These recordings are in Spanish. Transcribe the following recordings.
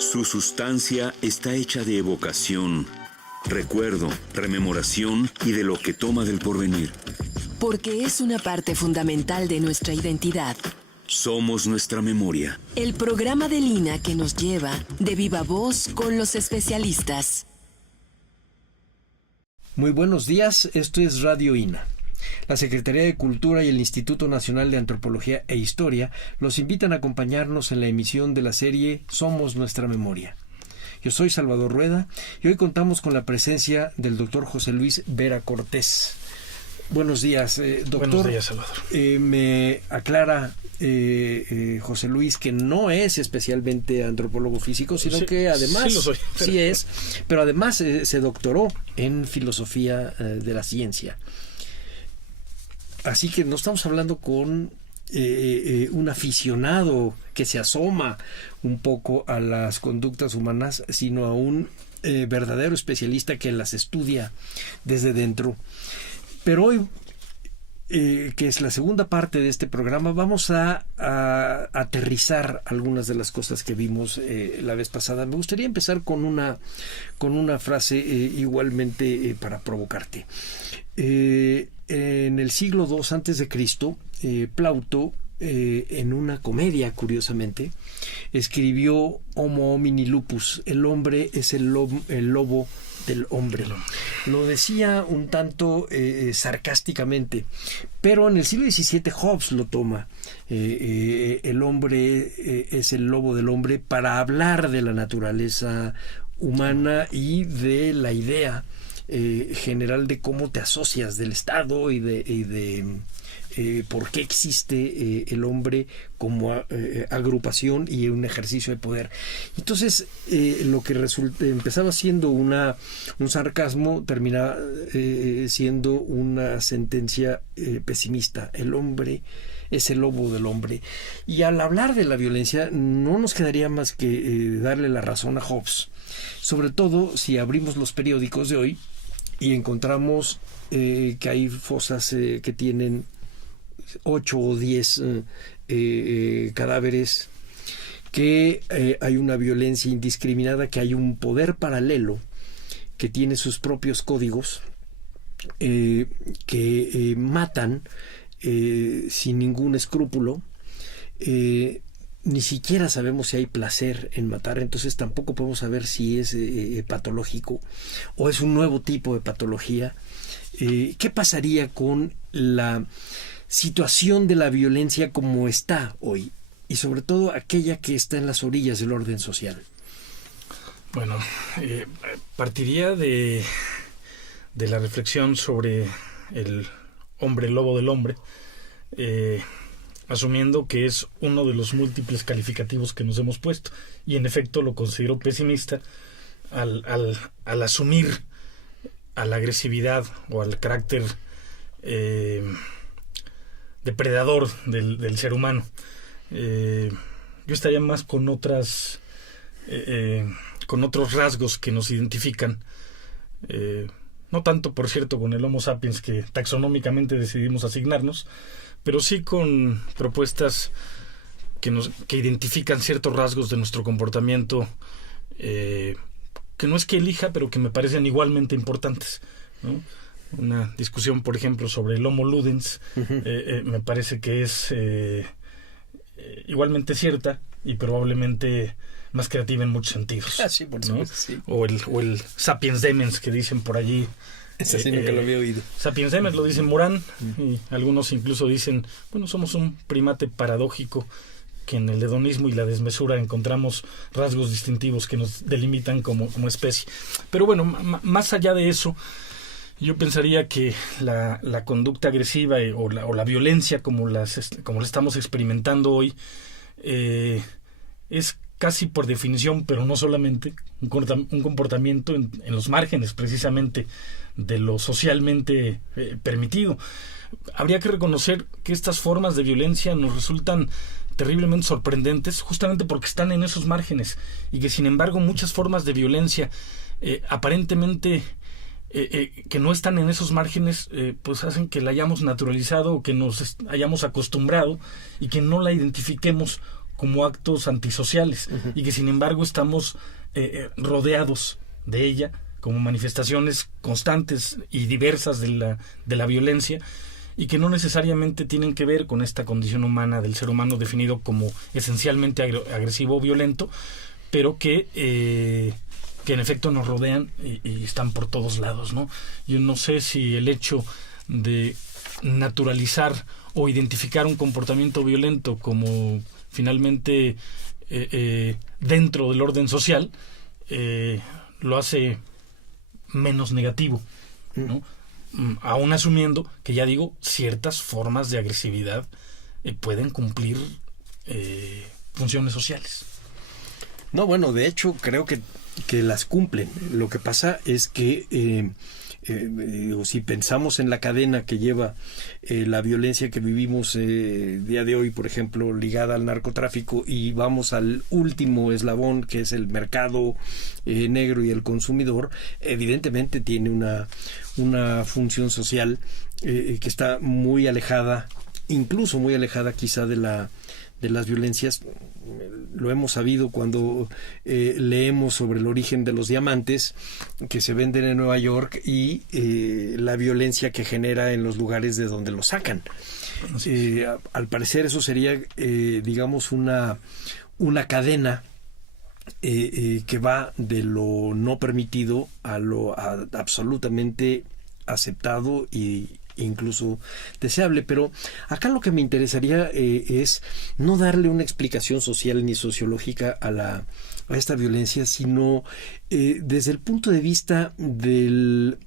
Su sustancia está hecha de evocación, recuerdo, rememoración y de lo que toma del porvenir. Porque es una parte fundamental de nuestra identidad. Somos nuestra memoria. El programa del INA que nos lleva de viva voz con los especialistas. Muy buenos días, esto es Radio INA. La Secretaría de Cultura y el Instituto Nacional de Antropología e Historia los invitan a acompañarnos en la emisión de la serie Somos Nuestra Memoria. Yo soy Salvador Rueda y hoy contamos con la presencia del doctor José Luis Vera Cortés. Buenos días, doctor. Buenos días, Salvador. Me aclara José Luis que no es especialmente antropólogo físico, sino sí, que además sí lo soy. Sí es, pero además se doctoró en filosofía de la ciencia. Así que no estamos hablando con un aficionado que se asoma un poco a las conductas humanas, sino a un verdadero especialista que las estudia desde dentro. Pero hoy, que es la segunda parte de este programa, vamos a aterrizar algunas de las cosas que vimos la vez pasada. Me gustaría empezar con una frase igualmente para provocarte. En el siglo II a.C., Plauto, en una comedia, curiosamente, escribió Homo homini lupus, el hombre es el lobo del hombre. Lo decía un tanto sarcásticamente, pero en el siglo XVII Hobbes lo toma. El hombre es el lobo del hombre para hablar de la naturaleza humana y de la idea general de cómo te asocias del Estado y de por qué existe el hombre como agrupación y un ejercicio de poder. Entonces, lo que empezaba siendo un sarcasmo terminaba siendo una sentencia pesimista. El hombre es el lobo del hombre. Y al hablar de la violencia, no nos quedaría más que darle la razón a Hobbes. Sobre todo si abrimos los periódicos de hoy y encontramos que hay fosas que tienen 8 o 10 cadáveres, que hay una violencia indiscriminada, que hay un poder paralelo que tiene sus propios códigos, que matan sin ningún escrúpulo. Ni siquiera sabemos si hay placer en matar, entonces tampoco podemos saber si es patológico o es un nuevo tipo de patología. ¿Qué pasaría con la situación de la violencia como está hoy? Y sobre todo aquella que está en las orillas del orden social. Bueno, partiría de la reflexión sobre el hombre lobo del hombre, asumiendo que es uno de los múltiples calificativos que nos hemos puesto, y en efecto lo considero pesimista al asumir a la agresividad o al carácter depredador del ser humano. Yo estaría más con otros rasgos que nos identifican, no tanto, por cierto, con el Homo sapiens que taxonómicamente decidimos asignarnos, pero sí con propuestas que identifican ciertos rasgos de nuestro comportamiento, que no es que elija, pero que me parecen igualmente importantes, ¿no? Una discusión, por ejemplo, sobre el Homo ludens, me parece que es igualmente cierta y probablemente más creativa en muchos sentidos. Sí, por ¿no? supuesto, sí. O el sapiens demens que dicen por allí. Ese sí nunca lo había oído. Sapiens demens lo dice Morán, y algunos incluso dicen, bueno, somos un primate paradójico, que en el hedonismo y la desmesura encontramos rasgos distintivos que nos delimitan como especie. Pero bueno, más allá de eso, yo pensaría que la conducta agresiva o la violencia como la estamos experimentando hoy es casi por definición, pero no solamente, un comportamiento en los márgenes precisamente de lo socialmente permitido. Habría que reconocer que estas formas de violencia nos resultan terriblemente sorprendentes justamente porque están en esos márgenes, y que sin embargo muchas formas de violencia aparentemente que no están en esos márgenes pues hacen que la hayamos naturalizado o que nos hayamos acostumbrado y que no la identifiquemos como actos antisociales y que sin embargo estamos rodeados de ella como manifestaciones constantes y diversas de la violencia, y que no necesariamente tienen que ver con esta condición humana del ser humano definido como esencialmente agresivo o violento, pero que en efecto nos rodean y están por todos lados, ¿no? Yo no sé si el hecho de naturalizar o identificar un comportamiento violento como finalmente dentro del orden social lo hace menos negativo, ¿no? Aún asumiendo que, ya digo, ciertas formas de agresividad pueden cumplir funciones sociales. No, bueno, de hecho creo que las cumplen. Lo que pasa es que si pensamos en la cadena que lleva la violencia que vivimos día de hoy, por ejemplo, ligada al narcotráfico, y vamos al último eslabón, que es el mercado negro y el consumidor, evidentemente tiene una función social que está muy alejada, incluso muy alejada quizá de las violencias. Lo hemos sabido cuando leemos sobre el origen de los diamantes que se venden en Nueva York y la violencia que genera en los lugares de donde los sacan. Al parecer eso sería, digamos, una cadena que va de lo no permitido a lo absolutamente aceptado e incluso deseable. Pero acá lo que me interesaría es no darle una explicación social ni sociológica a esta violencia, sino desde el punto de vista del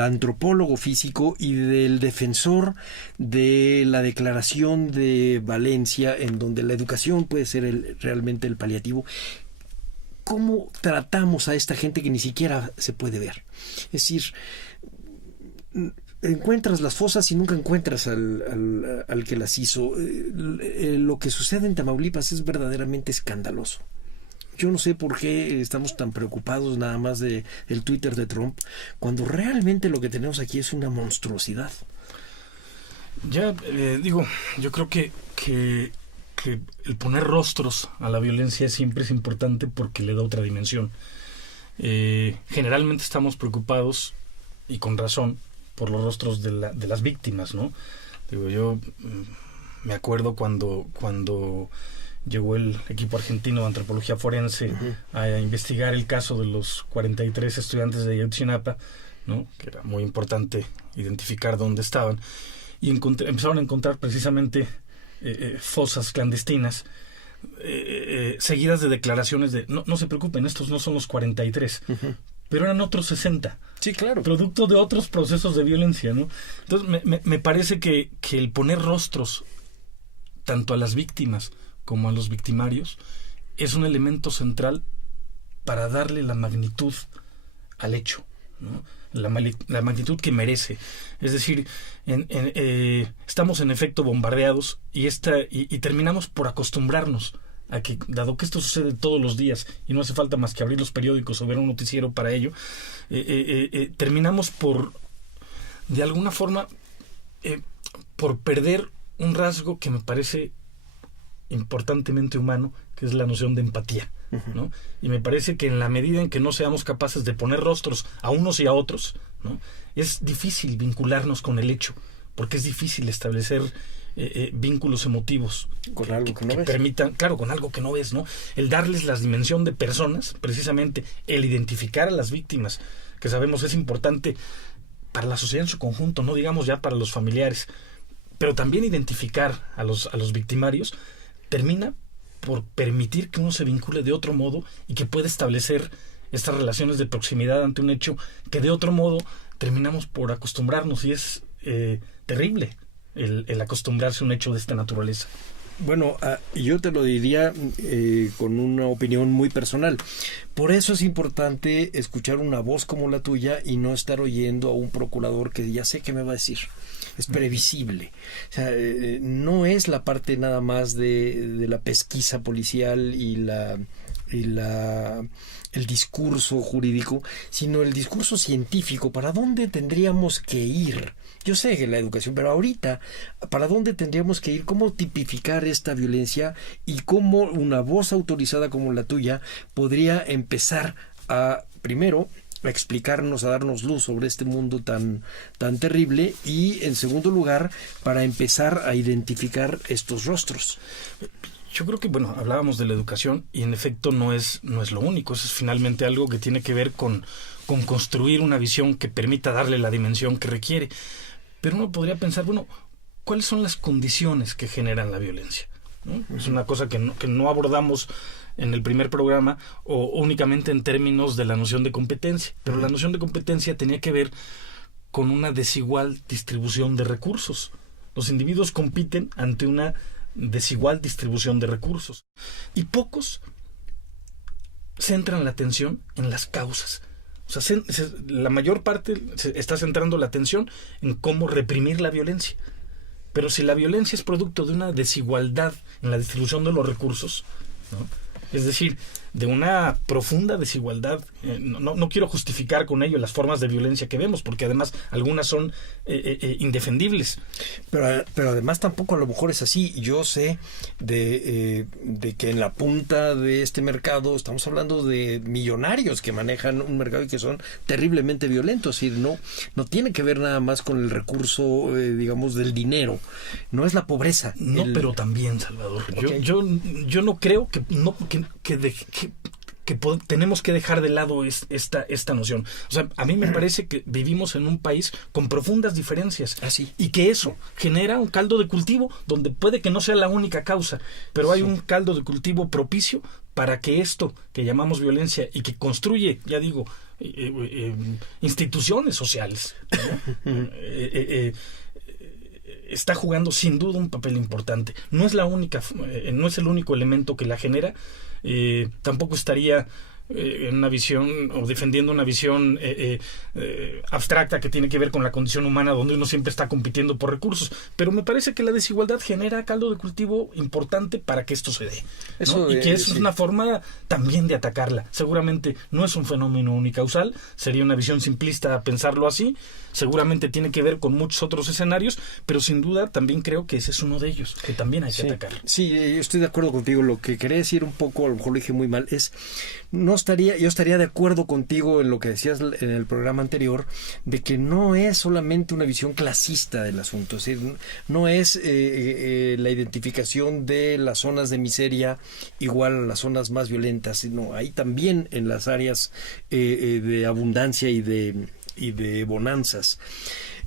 antropólogo físico y del defensor de la Declaración de Valencia, en donde la educación puede ser realmente el paliativo. ¿Cómo tratamos a esta gente que ni siquiera se puede ver? Es decir, encuentras las fosas y nunca encuentras al que las hizo. Lo que sucede en Tamaulipas es verdaderamente escandaloso. Yo no sé por qué estamos tan preocupados nada más del Twitter de Trump, cuando realmente lo que tenemos aquí es una monstruosidad. Ya digo, yo creo que el poner rostros a la violencia siempre es importante porque le da otra dimensión. Generalmente estamos preocupados, y con razón, por los rostros de las víctimas, ¿no? Digo, yo me acuerdo cuando llegó el equipo argentino de antropología forense a investigar el caso de los 43 estudiantes de Ayotzinapa, ¿no? Que era muy importante identificar dónde estaban, y empezaron a encontrar precisamente fosas clandestinas seguidas de declaraciones de no se preocupen, estos no son los 43, pero eran otros 60. Sí, claro. Producto de otros procesos de violencia, ¿no? Entonces me parece que el poner rostros tanto a las víctimas como a los victimarios es un elemento central para darle la magnitud al hecho, ¿no? La magnitud que merece. Es decir, estamos en efecto bombardeados y terminamos por acostumbrarnos a que, dado que esto sucede todos los días y no hace falta más que abrir los periódicos o ver un noticiero para ello, terminamos por, de alguna forma, por perder un rasgo que me parece importantemente humano, que es la noción de empatía, ¿no? Y me parece que en la medida en que no seamos capaces de poner rostros a unos y a otros, ¿no? Es difícil vincularnos con el hecho, porque es difícil establecer vínculos emotivos con algo que no ves. Permitan, claro, con algo que no ves, ¿no? El darles la dimensión de personas, precisamente el identificar a las víctimas, que sabemos es importante para la sociedad en su conjunto, no digamos ya para los familiares, pero también identificar a los victimarios, termina por permitir que uno se vincule de otro modo y que pueda establecer estas relaciones de proximidad ante un hecho que de otro modo terminamos por acostumbrarnos, y es terrible el acostumbrarse a un hecho de esta naturaleza. Bueno, yo te lo diría con una opinión muy personal. Por eso es importante escuchar una voz como la tuya y no estar oyendo a un procurador que ya sé qué me va a decir. Es previsible. O sea, no es la parte nada más de la pesquisa policial y la el discurso jurídico, sino el discurso científico. ¿Para dónde tendríamos que ir? Yo sé que la educación, pero ahorita, ¿para dónde tendríamos que ir? ¿Cómo tipificar esta violencia? Y cómo una voz autorizada como la tuya podría empezar a, primero, a explicarnos, a darnos luz sobre este mundo tan terrible, y en segundo lugar, para empezar a identificar estos rostros. Yo creo que, bueno, hablábamos de la educación y en efecto no es lo único. Eso es finalmente algo que tiene que ver con construir una visión que permita darle la dimensión que requiere. Pero uno podría pensar, bueno, ¿cuáles son las condiciones que generan la violencia? ¿No? Es una cosa que no abordamos en el primer programa, o únicamente en términos de la noción de competencia. Pero la noción de competencia tenía que ver con una desigual distribución de recursos. Los individuos compiten ante una desigual distribución de recursos. Y pocos centran la atención en las causas. O sea, la mayor parte está centrando la atención en cómo reprimir la violencia. Pero si la violencia es producto de una desigualdad en la distribución de los recursos, ¿no? Es decir, de una profunda desigualdad, no quiero justificar con ello las formas de violencia que vemos, porque además algunas son indefendibles. Pero además tampoco a lo mejor es así. Yo sé de que en la punta de este mercado estamos hablando de millonarios que manejan un mercado y que son terriblemente violentos. Es decir, no tiene que ver nada más con el recurso, digamos, del dinero. No es la pobreza. Pero también, Salvador. Okay. Yo no creo que tenemos que dejar de lado esta noción. O sea, a mí me parece que vivimos en un país con profundas diferencias. Sí. Y que eso genera un caldo de cultivo donde puede que no sea la única causa, pero hay un caldo de cultivo propicio para que esto que llamamos violencia y que construye, ya digo, instituciones sociales, ¿no? Está jugando sin duda un papel importante. No es la única, no es el único elemento que la genera. Tampoco estaría en una visión o defendiendo una visión abstracta que tiene que ver con la condición humana, donde uno siempre está compitiendo por recursos, pero me parece que la desigualdad genera caldo de cultivo importante para que esto se dé, ¿no? Eso, y que eso sí. es una forma también de atacarla. Seguramente no es un fenómeno unicausal, sería una visión simplista pensarlo así. Seguramente tiene que ver con muchos otros escenarios, pero sin duda también creo que ese es uno de ellos, que también hay que atacar. Sí, yo estoy de acuerdo contigo. Lo que quería decir un poco, a lo mejor lo dije muy mal, es yo estaría de acuerdo contigo en lo que decías en el programa anterior, de que no es solamente una visión clasista del asunto. Es decir, no es la identificación de las zonas de miseria igual a las zonas más violentas, sino hay también en las áreas de abundancia y de bonanzas.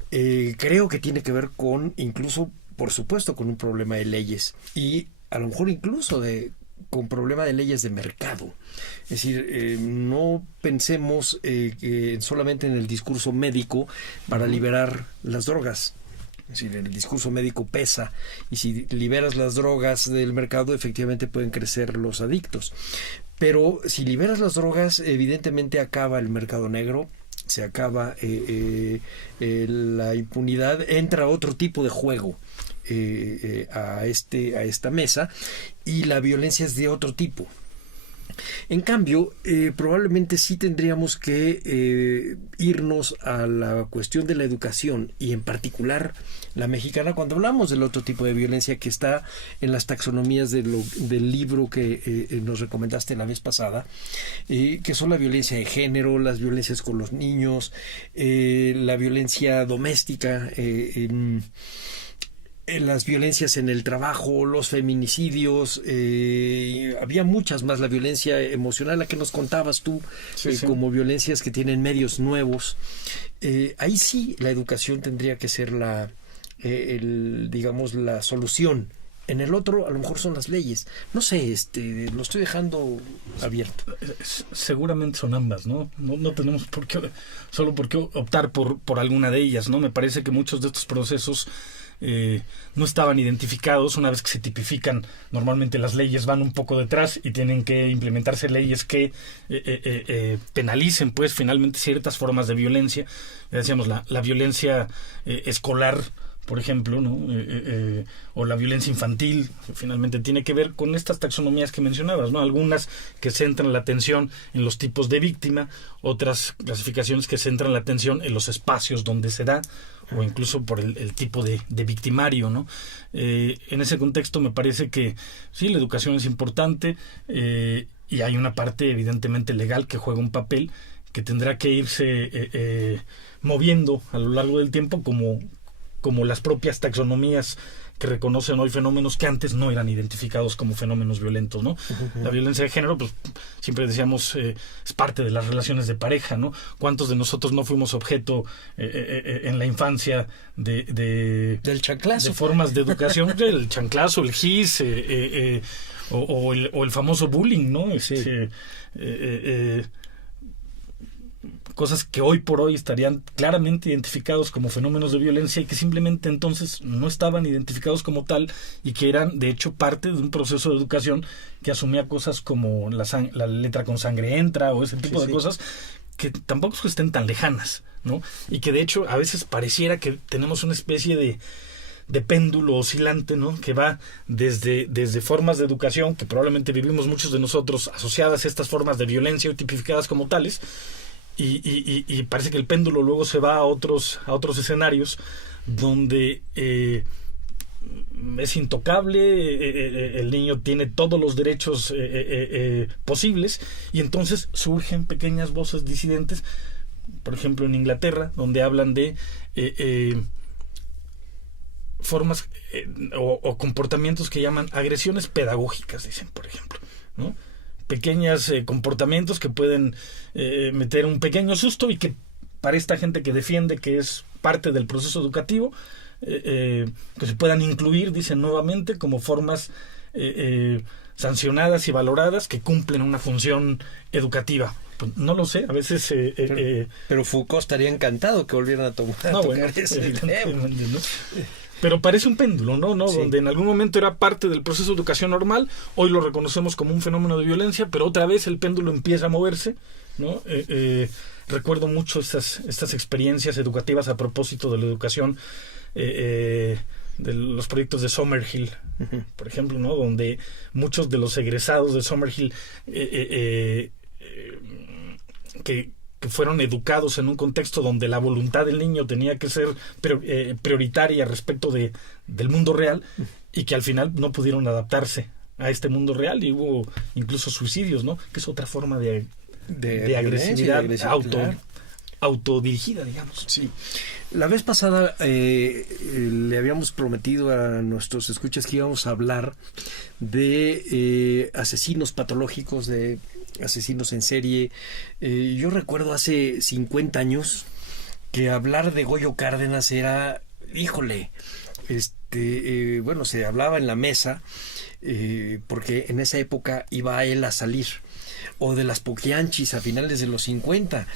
Creo que tiene que ver con, incluso, por supuesto, con un problema de leyes y a lo mejor incluso con problema de leyes de mercado. Es decir, no pensemos solamente en el discurso médico para liberar las drogas. Es decir, el discurso médico pesa, y si liberas las drogas del mercado, efectivamente pueden crecer los adictos. Pero si liberas las drogas, evidentemente acaba el mercado negro, se acaba la impunidad, entra otro tipo de juego a esta mesa, y la violencia es de otro tipo. En cambio, probablemente sí tendríamos que irnos a la cuestión de la educación, y en particular la mexicana, cuando hablamos del otro tipo de violencia que está en las taxonomías del libro que nos recomendaste la vez pasada, que son la violencia de género, las violencias con los niños, la violencia doméstica, las violencias en el trabajo, los feminicidios, había muchas más, la violencia emocional, la que nos contabas tú, sí. Como violencias que tienen medios nuevos. Ahí sí la educación tendría que ser digamos, la solución. En el otro, a lo mejor son las leyes. No sé, lo estoy dejando abierto. Seguramente son ambas, ¿no? No tenemos por qué optar por alguna de ellas, ¿no? Me parece que muchos de estos procesos no estaban identificados. Una vez que se tipifican, normalmente las leyes van un poco detrás y tienen que implementarse leyes que penalicen, pues, finalmente ciertas formas de violencia. Ya decíamos, la violencia escolar, por ejemplo, ¿no? O la violencia infantil, que finalmente tiene que ver con estas taxonomías que mencionabas, ¿no? Algunas que centran la atención en los tipos de víctima, otras clasificaciones que centran la atención en los espacios donde se da, o incluso por el tipo de victimario, ¿no? En ese contexto me parece que sí, la educación es importante, y hay una parte evidentemente legal que juega un papel que tendrá que irse moviendo a lo largo del tiempo, como las propias taxonomías que reconocen hoy fenómenos que antes no eran identificados como fenómenos violentos, ¿no? Uh-huh. La violencia de género, pues siempre decíamos, es parte de las relaciones de pareja, ¿no? ¿Cuántos de nosotros no fuimos objeto en la infancia del chanclazo, de formas de educación, el chanclazo, el gis, o el famoso bullying, ¿no? Sí. Cosas que hoy por hoy estarían claramente identificados como fenómenos de violencia y que simplemente entonces no estaban identificados como tal, y que eran de hecho parte de un proceso de educación que asumía cosas como la letra con sangre entra, o ese tipo de cosas que tampoco es que estén tan lejanas, ¿no? Y que de hecho a veces pareciera que tenemos una especie de péndulo oscilante, ¿no? Que va desde formas de educación que probablemente vivimos muchos de nosotros asociadas a estas formas de violencia o tipificadas como tales, y parece que el péndulo luego se va a otros escenarios donde es intocable, el niño tiene todos los derechos posibles, y entonces surgen pequeñas voces disidentes, por ejemplo en Inglaterra, donde hablan de formas o comportamientos que llaman agresiones pedagógicas, dicen, por ejemplo, ¿no? Pequeños comportamientos que pueden meter un pequeño susto, y que para esta gente que defiende que es parte del proceso educativo, que se puedan incluir, dicen nuevamente, como formas sancionadas y valoradas que cumplen una función educativa. Pues no lo sé, a veces... pero Foucault estaría encantado que volvieran a tocar ese tema, ¿no? Pero parece un péndulo, ¿no? Sí. Donde en algún momento era parte del proceso de educación normal, hoy lo reconocemos como un fenómeno de violencia, pero otra vez el péndulo empieza a moverse, ¿no? Recuerdo mucho estas experiencias educativas a propósito de la educación, de los proyectos de Summerhill, uh-huh, por ejemplo, ¿no? Donde muchos de los egresados de Summerhill que fueron educados en un contexto donde la voluntad del niño tenía que ser prioritaria respecto del mundo real, y que al final no pudieron adaptarse a este mundo real, y hubo incluso suicidios, ¿no? Que es otra forma de agresividad autodirigida, digamos. Sí. La vez pasada le habíamos prometido a nuestros escuchas que íbamos a hablar de asesinos patológicos, de asesinos en serie. Yo recuerdo hace 50 años que hablar de Goyo Cárdenas era, híjole, bueno, se hablaba en la mesa, porque en esa época iba él a salir, o de las Poquianchis a finales de los 50,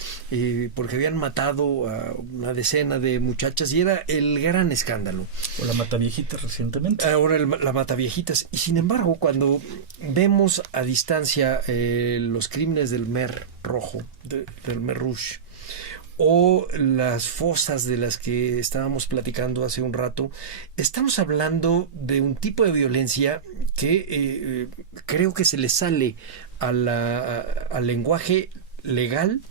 porque habían matado a una decena de muchachas y era el gran escándalo. O la Mataviejitas recientemente. Ahora la Mataviejitas. Y sin embargo, cuando vemos a distancia los crímenes del Mer Rojo, del Mer Rouge, o las fosas de las que estábamos platicando hace un rato, estamos hablando de un tipo de violencia que creo que se le sale al lenguaje legal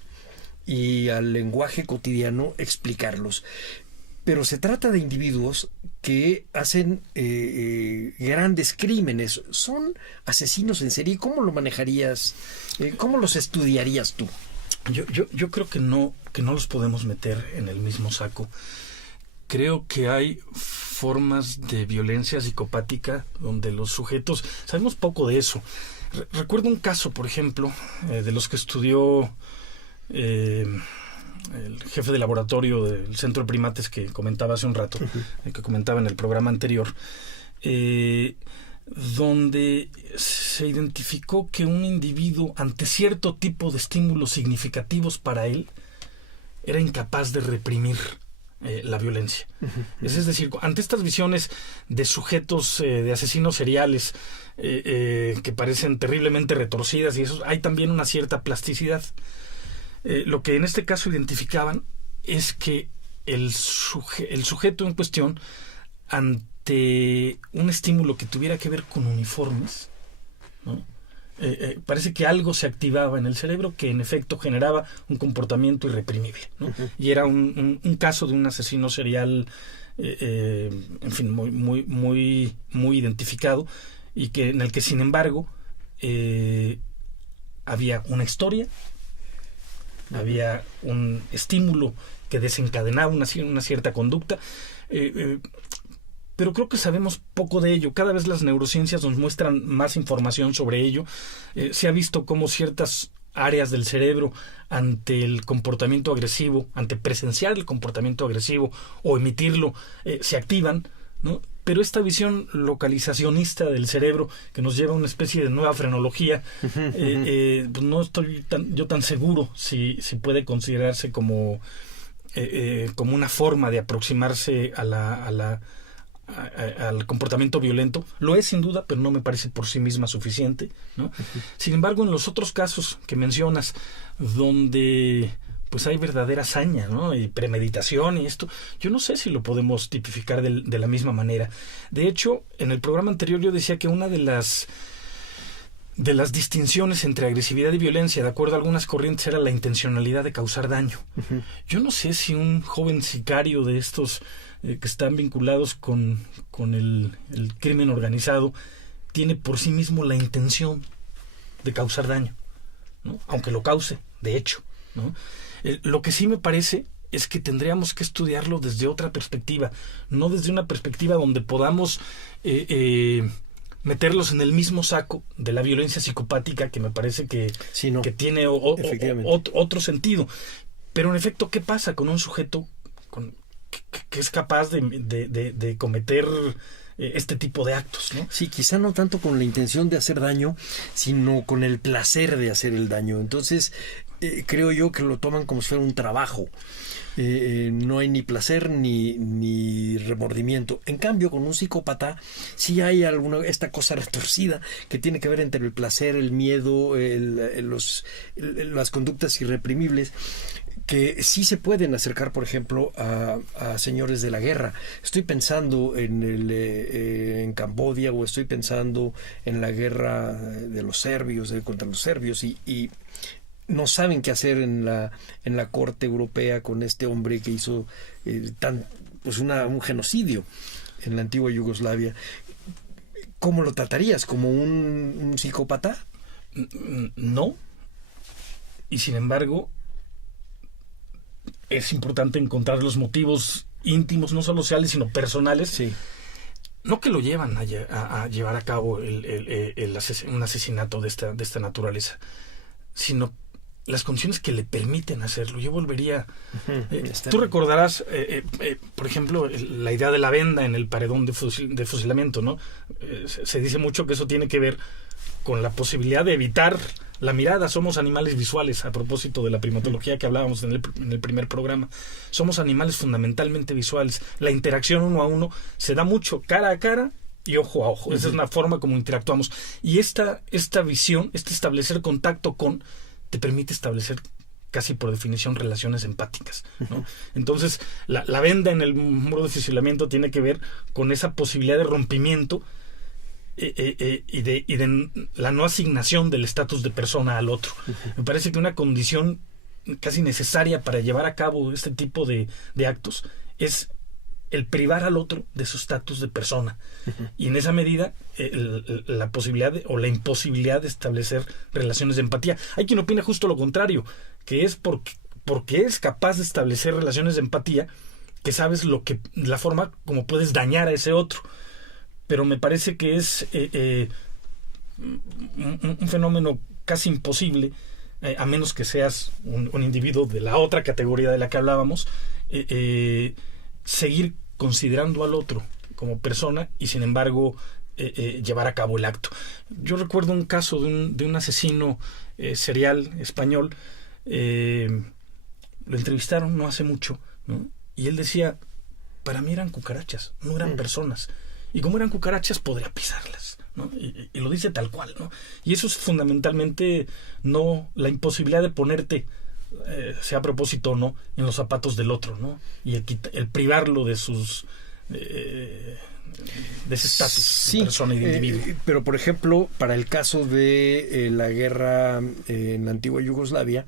y al lenguaje cotidiano explicarlos. Pero se trata de individuos que hacen grandes crímenes. Son asesinos en serie. ¿Cómo lo manejarías? ¿Cómo los estudiarías tú? Yo creo que no los podemos meter en el mismo saco. Creo que hay formas de violencia psicopática donde los sujetos... Sabemos poco de eso. Recuerdo un caso, por ejemplo, de los que estudió el jefe de laboratorio del Centro de Primates que comentaba hace un rato, uh-huh, que comentaba en el programa anterior, donde se identificó que un individuo, ante cierto tipo de estímulos significativos para él, era incapaz de reprimir la violencia. Uh-huh. Es decir, ante estas visiones de sujetos, de asesinos seriales, que parecen terriblemente retorcidas, y eso, hay también una cierta plasticidad. Lo que en este caso identificaban es que el sujeto en cuestión ante un estímulo que tuviera que ver con uniformes, ¿no? Parece que algo se activaba en el cerebro que en efecto generaba un comportamiento irreprimible, ¿no? Uh-huh. Y era un caso de un asesino serial, en fin, muy identificado, y que en el que sin embargo había una historia, uh-huh, había un estímulo que desencadenaba una cierta conducta, pero creo que sabemos poco de ello. Cada vez las neurociencias nos muestran más información sobre ello. Se ha visto cómo ciertas áreas del cerebro, ante el comportamiento agresivo, ante presenciar el comportamiento agresivo o emitirlo, se activan, ¿no? Pero esta visión localizacionista del cerebro, que nos lleva a una especie de nueva frenología, pues no estoy tan seguro si puede considerarse como una forma de aproximarse al comportamiento violento. Lo es sin duda, pero no me parece por sí misma suficiente, ¿no? Uh-huh. Sin embargo, en los otros casos que mencionas, donde pues hay verdadera hazaña, ¿no? Y premeditación y esto, yo no sé si lo podemos tipificar de la misma manera. De hecho, en el programa anterior yo decía que una de las distinciones entre agresividad y violencia, de acuerdo a algunas corrientes, era la intencionalidad de causar daño. Uh-huh. Yo no sé si un joven sicario de estos que están vinculados con el crimen organizado tiene por sí mismo la intención de causar daño, ¿no? Aunque lo cause, de hecho, ¿no? Lo que sí me parece es que tendríamos que estudiarlo desde otra perspectiva, no desde una perspectiva donde podamos meterlos en el mismo saco de la violencia psicopática, que me parece que tiene otro sentido. Pero en efecto, ¿qué pasa con un sujeto que es capaz de cometer este tipo de actos, ¿no? Sí, quizá no tanto con la intención de hacer daño, sino con el placer de hacer el daño. Entonces, creo yo que lo toman como si fuera un trabajo. No hay ni placer ni remordimiento. En cambio, con un psicópata sí hay esta cosa retorcida que tiene que ver entre el placer, el miedo, las conductas irreprimibles, que sí se pueden acercar, por ejemplo, a señores de la guerra. Estoy pensando en Camboya, o estoy pensando en la guerra de los serbios, contra los serbios, y no saben qué hacer en la corte europea con este hombre que hizo un genocidio en la antigua Yugoslavia. ¿Cómo lo tratarías? ¿Como un psicópata? No. Y sin embargo, es importante encontrar los motivos íntimos, no solo sociales, sino personales, sí, no que lo llevan a llevar a cabo un asesinato de esta naturaleza, sino las condiciones que le permiten hacerlo. Yo volvería... tú recordarás, por ejemplo, la idea de la venda en el paredón de fusilamiento, ¿no? Se dice mucho que eso tiene que ver con la posibilidad de evitar la mirada. Somos animales visuales, a propósito de la primatología que hablábamos en el primer programa. Somos animales fundamentalmente visuales. La interacción uno a uno se da mucho cara a cara y ojo a ojo. Uh-huh. Esa es una forma como interactuamos. Y esta visión, establecer contacto con, te permite establecer casi por definición relaciones empáticas, ¿no? Uh-huh. Entonces, la venda en el muro de fusilamiento tiene que ver con esa posibilidad de rompimiento y de la no asignación del estatus de persona al otro. Uh-huh. Me parece que una condición casi necesaria para llevar a cabo este tipo de actos es el privar al otro de su estatus de persona. Uh-huh. Y en esa medida la posibilidad o la imposibilidad de establecer relaciones de empatía. Hay quien opina justo lo contrario, que es porque es capaz de establecer relaciones de empatía, que sabes la forma como puedes dañar a ese otro. Pero me parece que es un fenómeno casi imposible, a menos que seas un individuo de la otra categoría de la que hablábamos, seguir considerando al otro como persona y sin embargo llevar a cabo el acto. Yo recuerdo un caso de un asesino serial español. Lo entrevistaron no hace mucho, ¿no? Y él decía, para mí eran cucarachas, no eran personas. Y como eran cucarachas, podría pisarlas, ¿no? Y lo dice tal cual, ¿no? Y eso es fundamentalmente no la imposibilidad de ponerte, sea a propósito o no, en los zapatos del otro, ¿no? Y el privarlo de sus de ese estatus de Sí, persona y de individuo. pero por ejemplo, para el caso de la guerra en la antigua Yugoslavia,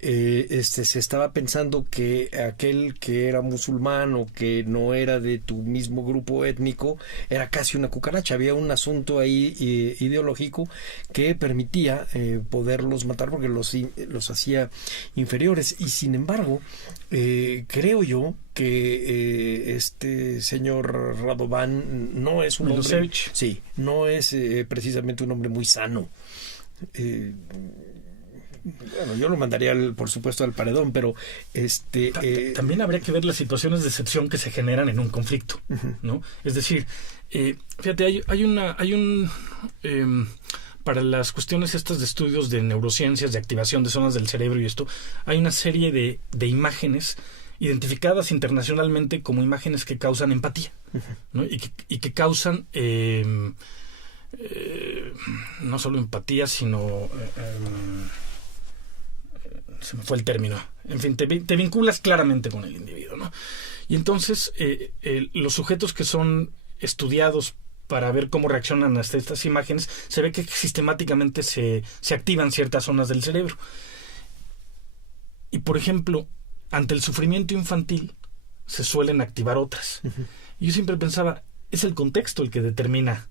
se estaba pensando que aquel que era musulmán o que no era de tu mismo grupo étnico era casi una cucaracha. Había un asunto ahí ideológico que permitía poderlos matar porque los hacía inferiores. Y sin embargo, creo yo que este señor Radovan no es un hombre, sí, no es precisamente un hombre muy sano. Bueno, yo lo mandaría, por supuesto, al paredón, pero también habría que ver las situaciones de excepción que se generan en un conflicto, ¿no? Es decir, fíjate, para las cuestiones estas de estudios de neurociencias, de activación de zonas del cerebro y esto, hay una serie de imágenes identificadas internacionalmente como imágenes que causan empatía, ¿no? y que causan no solo empatía, sino se me fue el término, en fin, te vinculas claramente con el individuo, ¿no? Y entonces los sujetos que son estudiados para ver cómo reaccionan a estas imágenes, se ve que sistemáticamente se activan ciertas zonas del cerebro. Y por ejemplo, ante el sufrimiento infantil se suelen activar otras. Y yo siempre pensaba, es el contexto el que determina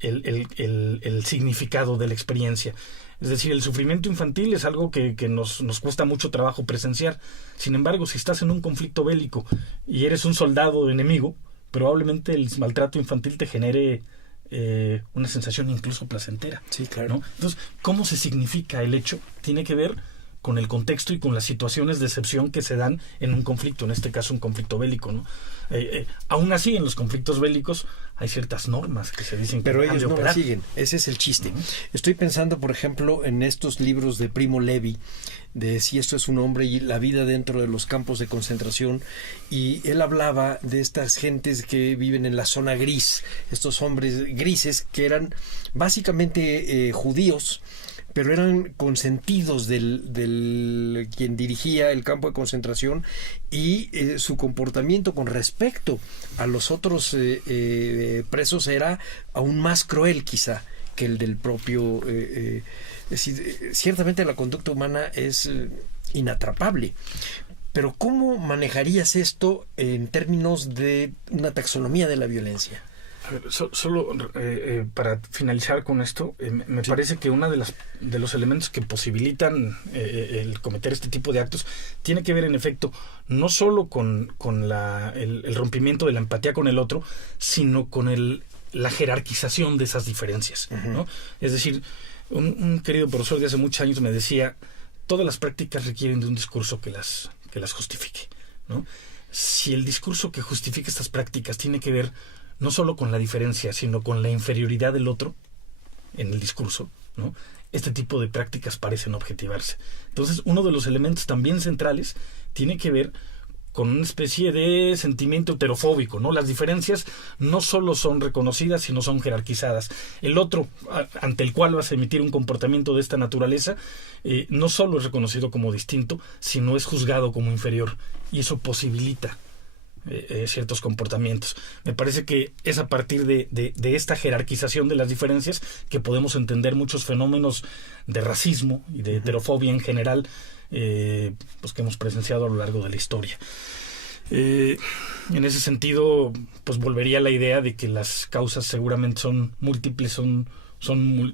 el significado de la experiencia. Es decir, el sufrimiento infantil es algo que nos cuesta mucho trabajo presenciar. Sin embargo, si estás en un conflicto bélico y eres un soldado enemigo, probablemente el maltrato infantil te genere una sensación incluso placentera. Sí, claro. ¿No? Entonces, ¿cómo se significa el hecho? Tiene que ver con el contexto y con las situaciones de excepción que se dan en un conflicto, en este caso un conflicto bélico, ¿no? Aún así, en los conflictos bélicos hay ciertas normas que se dicen que pero han ellos de no operar. las siguen. Ese es el chiste. Estoy pensando, por ejemplo, en estos libros de Primo Levi, de Si esto es un hombre y la vida dentro de los campos de concentración, y él hablaba de estas gentes que viven en la zona gris, estos hombres grises que eran básicamente judíos, pero eran consentidos del quien dirigía el campo de concentración, y su comportamiento con respecto a los otros presos era aún más cruel quizá que el del propio. Es decir, ciertamente la conducta humana es inatrapable. Pero ¿cómo manejarías esto en términos de una taxonomía de la violencia? A ver, solo para finalizar con esto, me parece que uno de los elementos que posibilitan el cometer este tipo de actos tiene que ver, en efecto, no solo con el rompimiento de la empatía con el otro, sino con la jerarquización de esas diferencias, ¿no? Es decir, un querido profesor de hace muchos años me decía, todas las prácticas requieren de un discurso que las justifique, ¿no? Si el discurso que justifica estas prácticas tiene que ver no solo con la diferencia, sino con la inferioridad del otro en el discurso, ¿no? Este tipo de prácticas parecen objetivarse. Entonces, uno de los elementos también centrales tiene que ver con una especie de sentimiento heterofóbico, ¿no? Las diferencias no solo son reconocidas, sino son jerarquizadas. El otro, ante el cual vas a emitir un comportamiento de esta naturaleza, no solo es reconocido como distinto, sino es juzgado como inferior. Y eso posibilita ciertos comportamientos. Me parece que es a partir de esta jerarquización de las diferencias que podemos entender muchos fenómenos de racismo y de heterofobia en general, pues que hemos presenciado a lo largo de la historia. En ese sentido, pues volvería a la idea de que las causas seguramente son múltiples,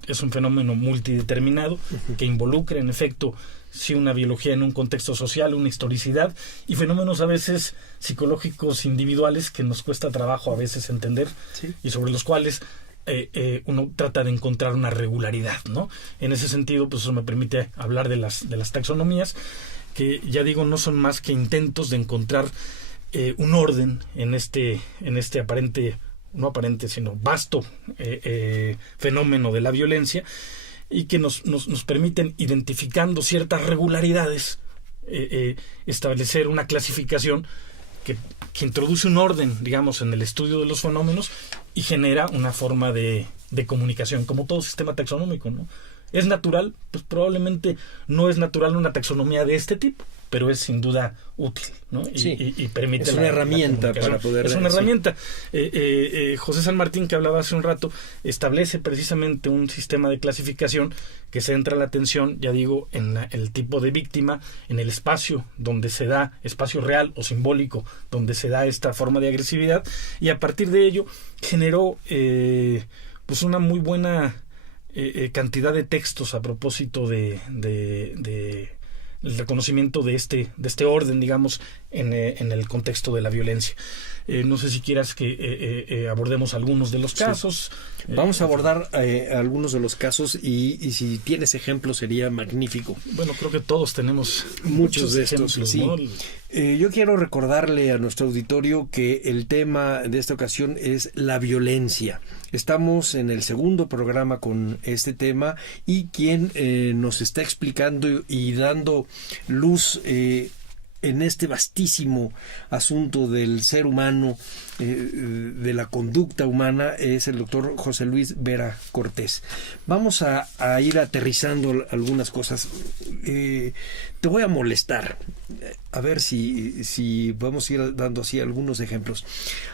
es un fenómeno multideterminado que involucra en efecto sí una biología en un contexto social, una historicidad y fenómenos a veces psicológicos individuales que nos cuesta trabajo a veces entender, sí, y sobre los cuales uno trata de encontrar una regularidad, ¿no? En ese sentido, pues eso me permite hablar de las taxonomías, que ya digo, no son más que intentos de encontrar un orden en este aparente, no aparente, sino vasto fenómeno de la violencia, y que nos permiten, identificando ciertas regularidades, establecer una clasificación que introduce un orden, digamos, en el estudio de los fenómenos y genera una forma de comunicación, como todo sistema taxonómico, ¿no? ¿Es natural? Pues probablemente no es natural una taxonomía de este tipo, pero es sin duda útil, ¿no? Y permite es una herramienta para poder... Es una herramienta. José San Martín, que hablaba hace un rato, establece precisamente un sistema de clasificación que centra la atención, ya digo, en el tipo de víctima, en el espacio donde se da, espacio real o simbólico, donde se da esta forma de agresividad, y a partir de ello generó pues una muy buena cantidad de textos a propósito de el reconocimiento de este orden, digamos, en el contexto de la violencia. No sé si quieras que abordemos algunos de los casos. Sí. Vamos a abordar algunos de los casos y si tienes ejemplos sería magnífico. Bueno, creo que todos tenemos muchos de ejemplos, estos, sí. ¿no? Yo quiero recordarle a nuestro auditorio que el tema de esta ocasión es la violencia. Estamos en el segundo programa con este tema y quien nos está explicando y dando luz en este vastísimo asunto del ser humano, de la conducta humana, es el doctor José Luis Vera Cortés. Vamos a ir aterrizando algunas cosas. Te voy a molestar, a ver si vamos a ir dando así algunos ejemplos.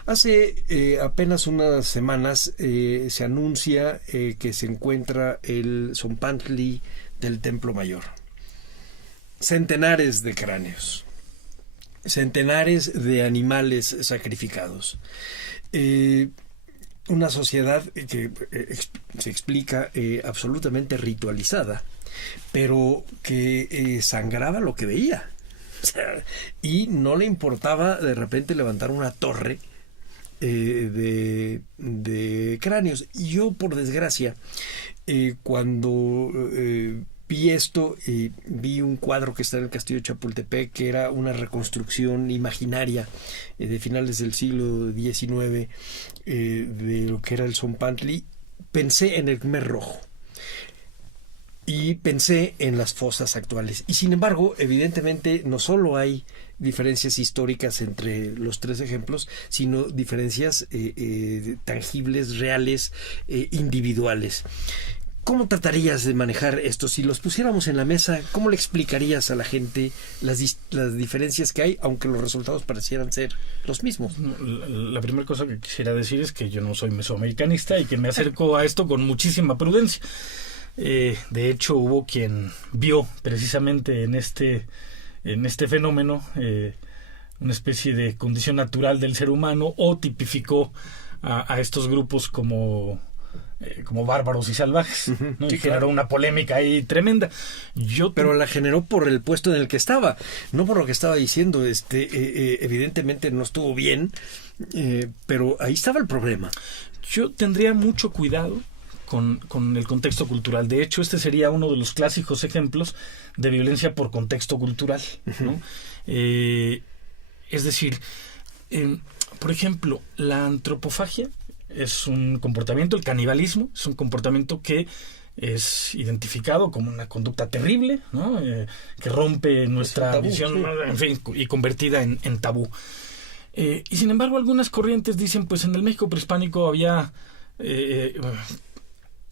Hace apenas unas semanas se anuncia que se encuentra el Zompantli del Templo Mayor. Centenares de cráneos. Centenares de animales sacrificados. Una sociedad que se explica absolutamente ritualizada, pero que sangraba lo que veía. Y no le importaba de repente levantar una torre de cráneos. Y yo, por desgracia, cuando vi esto, vi un cuadro que está en el Castillo de Chapultepec, que era una reconstrucción imaginaria de finales del siglo XIX de lo que era el Zompantli. Pensé en el Khmer Rojo y pensé en las fosas actuales. Y sin embargo, evidentemente, no solo hay diferencias históricas entre los tres ejemplos, sino diferencias tangibles, reales, individuales. ¿Cómo tratarías de manejar esto? Si los pusiéramos en la mesa, ¿cómo le explicarías a la gente las diferencias que hay, aunque los resultados parecieran ser los mismos? La primera cosa que quisiera decir es que yo no soy mesoamericanista y que me acerco a esto con muchísima prudencia. De hecho, hubo quien vio precisamente en este fenómeno una especie de condición natural del ser humano, o tipificó a estos grupos como bárbaros y salvajes, ¿no? Sí, y generó una polémica ahí tremenda. Pero la generó por el puesto en el que estaba, no por lo que estaba diciendo. Evidentemente no estuvo bien, pero ahí estaba el problema. Yo tendría mucho cuidado con el contexto cultural. De hecho, este sería uno de los clásicos ejemplos de violencia por contexto cultural, ¿no? Es decir, por ejemplo, la antropofagia es un comportamiento, el canibalismo es un comportamiento que es identificado como una conducta terrible, ¿no? Que rompe nuestra tabú, visión, sí. En fin, y convertida en tabú. Y sin embargo, algunas corrientes dicen, pues en el México prehispánico había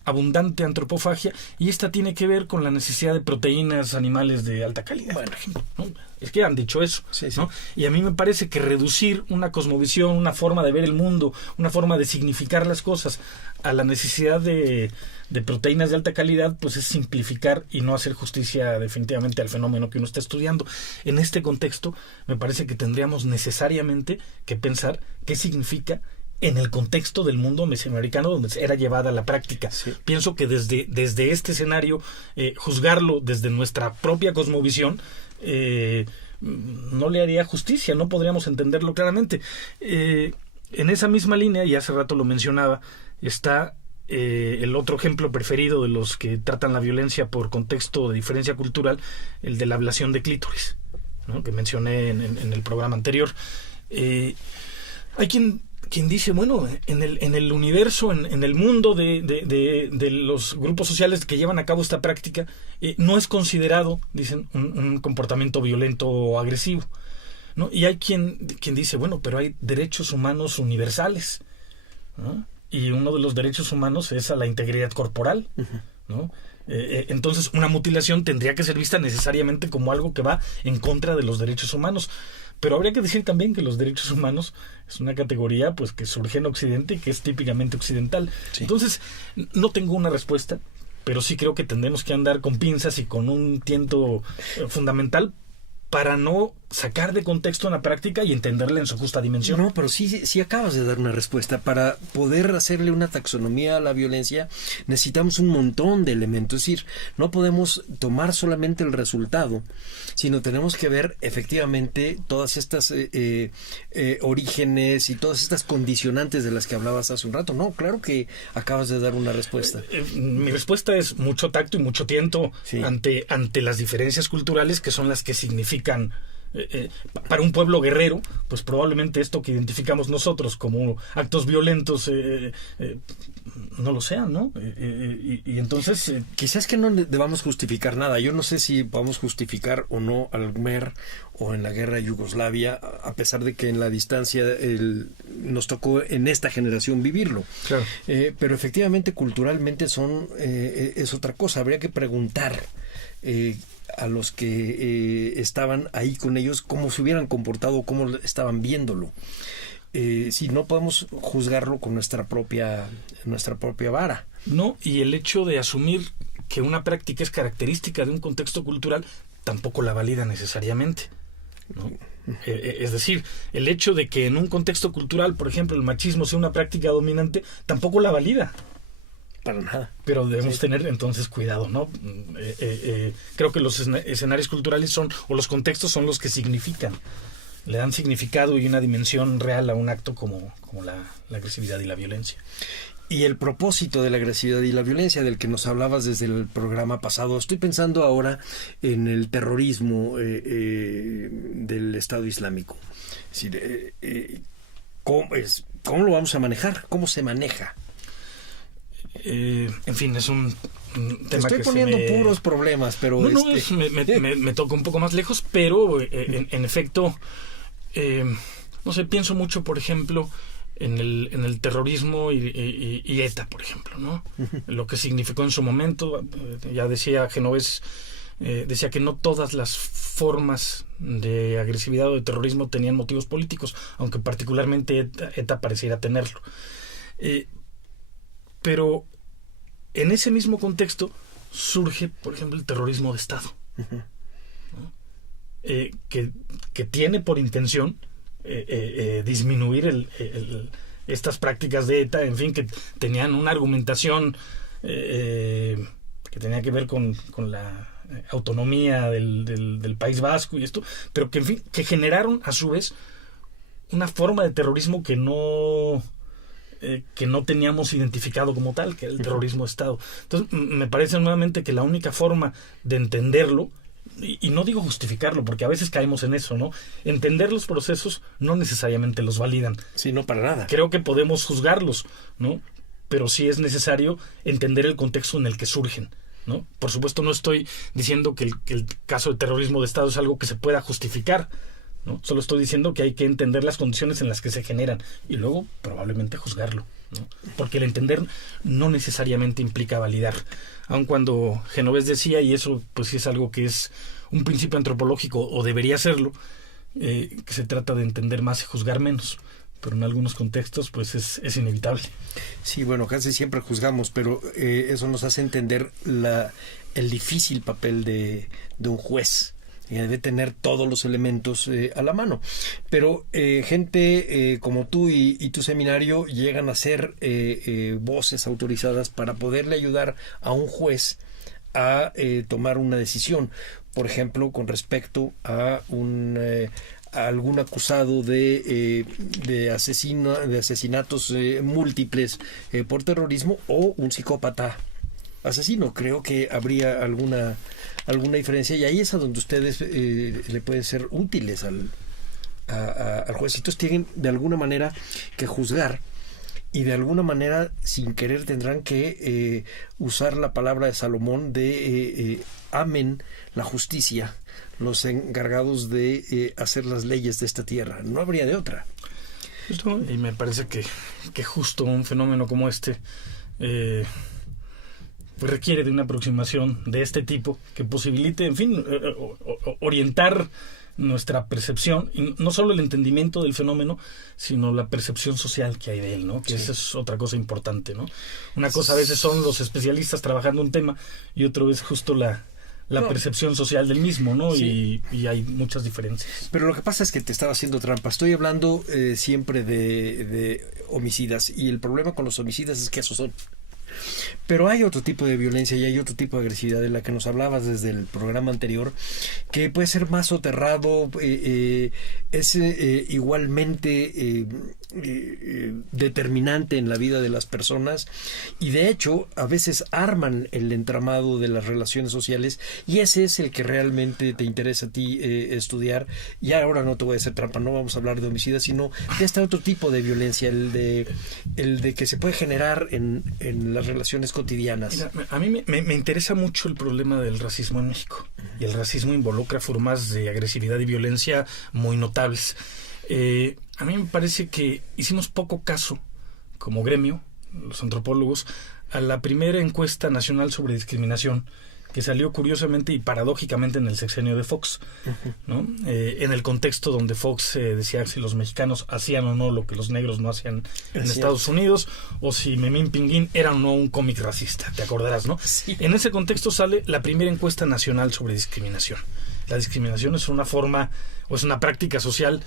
abundante antropofagia, y esta tiene que ver con la necesidad de proteínas animales de alta calidad, por ejemplo, ¿no? Es que han dicho eso, sí. ¿no? Y a mí me parece que reducir una cosmovisión, una forma de ver el mundo, una forma de significar las cosas a la necesidad de proteínas de alta calidad, pues es simplificar y no hacer justicia definitivamente al fenómeno que uno está estudiando. En este contexto, me parece que tendríamos necesariamente que pensar qué significa en el contexto del mundo mesoamericano donde era llevada a la práctica. Sí. Pienso que desde este escenario, juzgarlo desde nuestra propia cosmovisión, no le haría justicia, no podríamos entenderlo claramente. En esa misma línea, y hace rato lo mencionaba, está el otro ejemplo preferido de los que tratan la violencia por contexto de diferencia cultural, el de la ablación de clítoris, ¿no? Que mencioné en el programa anterior. Hay quien dice, bueno, en el universo, en el mundo de los grupos sociales que llevan a cabo esta práctica, no es considerado, dicen, un comportamiento violento o agresivo, ¿no? Y hay quien dice, bueno, pero hay derechos humanos universales, ¿no? Y uno de los derechos humanos es a la integridad corporal, ¿no? Entonces una mutilación tendría que ser vista necesariamente como algo que va en contra de los derechos humanos. Pero habría que decir también que los derechos humanos es una categoría pues que surge en Occidente y que es típicamente occidental. Sí. Entonces, no tengo una respuesta, pero sí creo que tendremos que andar con pinzas y con un tiento fundamental para no sacar de contexto una práctica y entenderla en su justa dimensión. No, pero sí acabas de dar una respuesta. Para poder hacerle una taxonomía a la violencia necesitamos un montón de elementos. Es decir, no podemos tomar solamente el resultado, sino tenemos que ver efectivamente todas estas orígenes y todas estas condicionantes de las que hablabas hace un rato. No, claro que acabas de dar una respuesta. Mi respuesta es mucho tacto y mucho tiento ante las diferencias culturales que son las que significan para un pueblo guerrero, pues probablemente esto que identificamos nosotros como actos violentos no lo sean, ¿no? Y entonces... quizás que no debamos justificar nada. Yo no sé si podemos justificar o no al Khmer o en la guerra de Yugoslavia, a pesar de que en la distancia nos tocó en esta generación vivirlo. Claro. Pero efectivamente, culturalmente es otra cosa. Habría que preguntar a los que estaban ahí con ellos cómo se hubieran comportado, cómo estaban viéndolo. Si no podemos juzgarlo con nuestra propia vara. No, y el hecho de asumir que una práctica es característica de un contexto cultural tampoco la valida necesariamente, ¿no? Es decir, el hecho de que en un contexto cultural, por ejemplo, el machismo sea una práctica dominante, tampoco la valida. Para nada. Pero debemos tener entonces cuidado, ¿no? Creo que los escenarios culturales los contextos son los que significan, le dan significado y una dimensión real a un acto como la agresividad y la violencia. Y el propósito de la agresividad y la violencia del que nos hablabas desde el programa pasado, estoy pensando ahora en el terrorismo del Estado Islámico. Es decir, ¿cómo lo vamos a manejar? ¿Cómo se maneja? En fin, es un tema estoy poniendo puros problemas, pero me toca un poco más lejos, pero en efecto, no sé, pienso mucho, por ejemplo, en el terrorismo y ETA, por ejemplo, ¿no? Lo que significó en su momento. Ya decía Genovés, decía que no todas las formas de agresividad o de terrorismo tenían motivos políticos, aunque particularmente ETA pareciera tenerlo. Pero en ese mismo contexto surge, por ejemplo, el terrorismo de Estado, ¿no? Que tiene por intención disminuir estas prácticas de ETA, en fin, que tenían una argumentación que tenía que ver con la autonomía del País Vasco y esto, pero que, en fin, que generaron a su vez una forma de terrorismo que no teníamos identificado como tal, que era el terrorismo de Estado. Entonces, me parece nuevamente que la única forma de entenderlo, y no digo justificarlo, porque a veces caemos en eso, ¿no? Entender los procesos no necesariamente los validan. Sí, no para nada. Creo que podemos juzgarlos, ¿no? Pero sí es necesario entender el contexto en el que surgen, ¿no? Por supuesto, no estoy diciendo que el caso de terrorismo de Estado es algo que se pueda justificar, ¿no? Solo estoy diciendo que hay que entender las condiciones en las que se generan y luego probablemente juzgarlo, ¿no? Porque el entender no necesariamente implica validar. Aun cuando Genovés decía, y eso pues sí es algo que es un principio antropológico o debería serlo, que se trata de entender más y juzgar menos, pero en algunos contextos pues es inevitable. Sí, bueno, casi siempre juzgamos, pero eso nos hace entender el difícil papel de un juez. Debe tener todos los elementos a la mano. Pero gente como tú y tu seminario llegan a ser voces autorizadas para poderle ayudar a un juez a tomar una decisión. Por ejemplo, con respecto a algún acusado de asesinatos múltiples por terrorismo o un psicópata asesino. Creo que habría alguna diferencia, y ahí es a donde ustedes le pueden ser útiles al juez. Entonces tienen de alguna manera que juzgar, y de alguna manera sin querer tendrán que usar la palabra de Salomón de amen la justicia los encargados de hacer las leyes de esta tierra. No habría de otra. Y me parece que justo un fenómeno como este pues requiere de una aproximación de este tipo que posibilite, en fin, orientar nuestra percepción, y no solo el entendimiento del fenómeno, sino la percepción social que hay de él, ¿no? Que esa es otra cosa importante, ¿no? Una cosa a veces son los especialistas trabajando un tema y otro es justo la percepción social del mismo, ¿no? Sí. Y hay muchas diferencias. Pero lo que pasa es que te estaba haciendo trampa. Estoy hablando siempre de homicidas, y el problema con los homicidas es que esos son. Pero hay otro tipo de violencia y hay otro tipo de agresividad de la que nos hablabas desde el programa anterior, que puede ser más soterrado, es igualmente determinante en la vida de las personas, y de hecho a veces arman el entramado de las relaciones sociales, y ese es el que realmente te interesa a ti estudiar. Y ahora no te voy a hacer trampa, no vamos a hablar de homicidas, sino de este otro tipo de violencia, el de que se puede generar en las relaciones cotidianas. Mira, a mí me interesa mucho el problema del racismo en México, y el racismo involucra formas de agresividad y violencia muy notables. A mí me parece que hicimos poco caso, como gremio, los antropólogos, a la primera encuesta nacional sobre discriminación, que salió curiosamente y paradójicamente en el sexenio de Fox, ¿no? En el contexto donde Fox decía si los mexicanos hacían o no lo que los negros no hacían en Estados Unidos, o si Memín Pinguín era o no un cómic racista, te acordarás, ¿no? Sí. En ese contexto sale la primera encuesta nacional sobre discriminación. La discriminación es una forma, o es una práctica social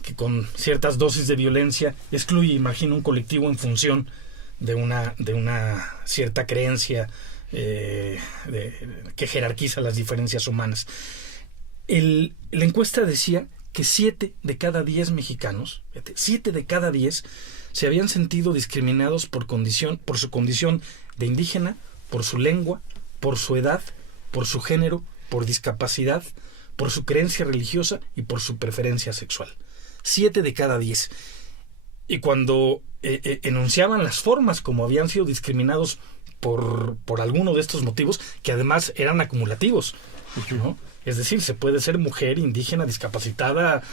que con ciertas dosis de violencia excluye, imagino, un colectivo en función de una cierta creencia que jerarquiza las diferencias humanas. La encuesta decía que 7 de cada 10 mexicanos, 7 de cada 10 se habían sentido discriminados por su condición de indígena, por su lengua, por su edad, por su género, por discapacidad, por su creencia religiosa y por su preferencia sexual. 7 de cada 10. Y cuando enunciaban las formas como habían sido discriminados por alguno de estos motivos, que además eran acumulativos, ¿no? Es decir, se puede ser mujer, indígena, discapacitada,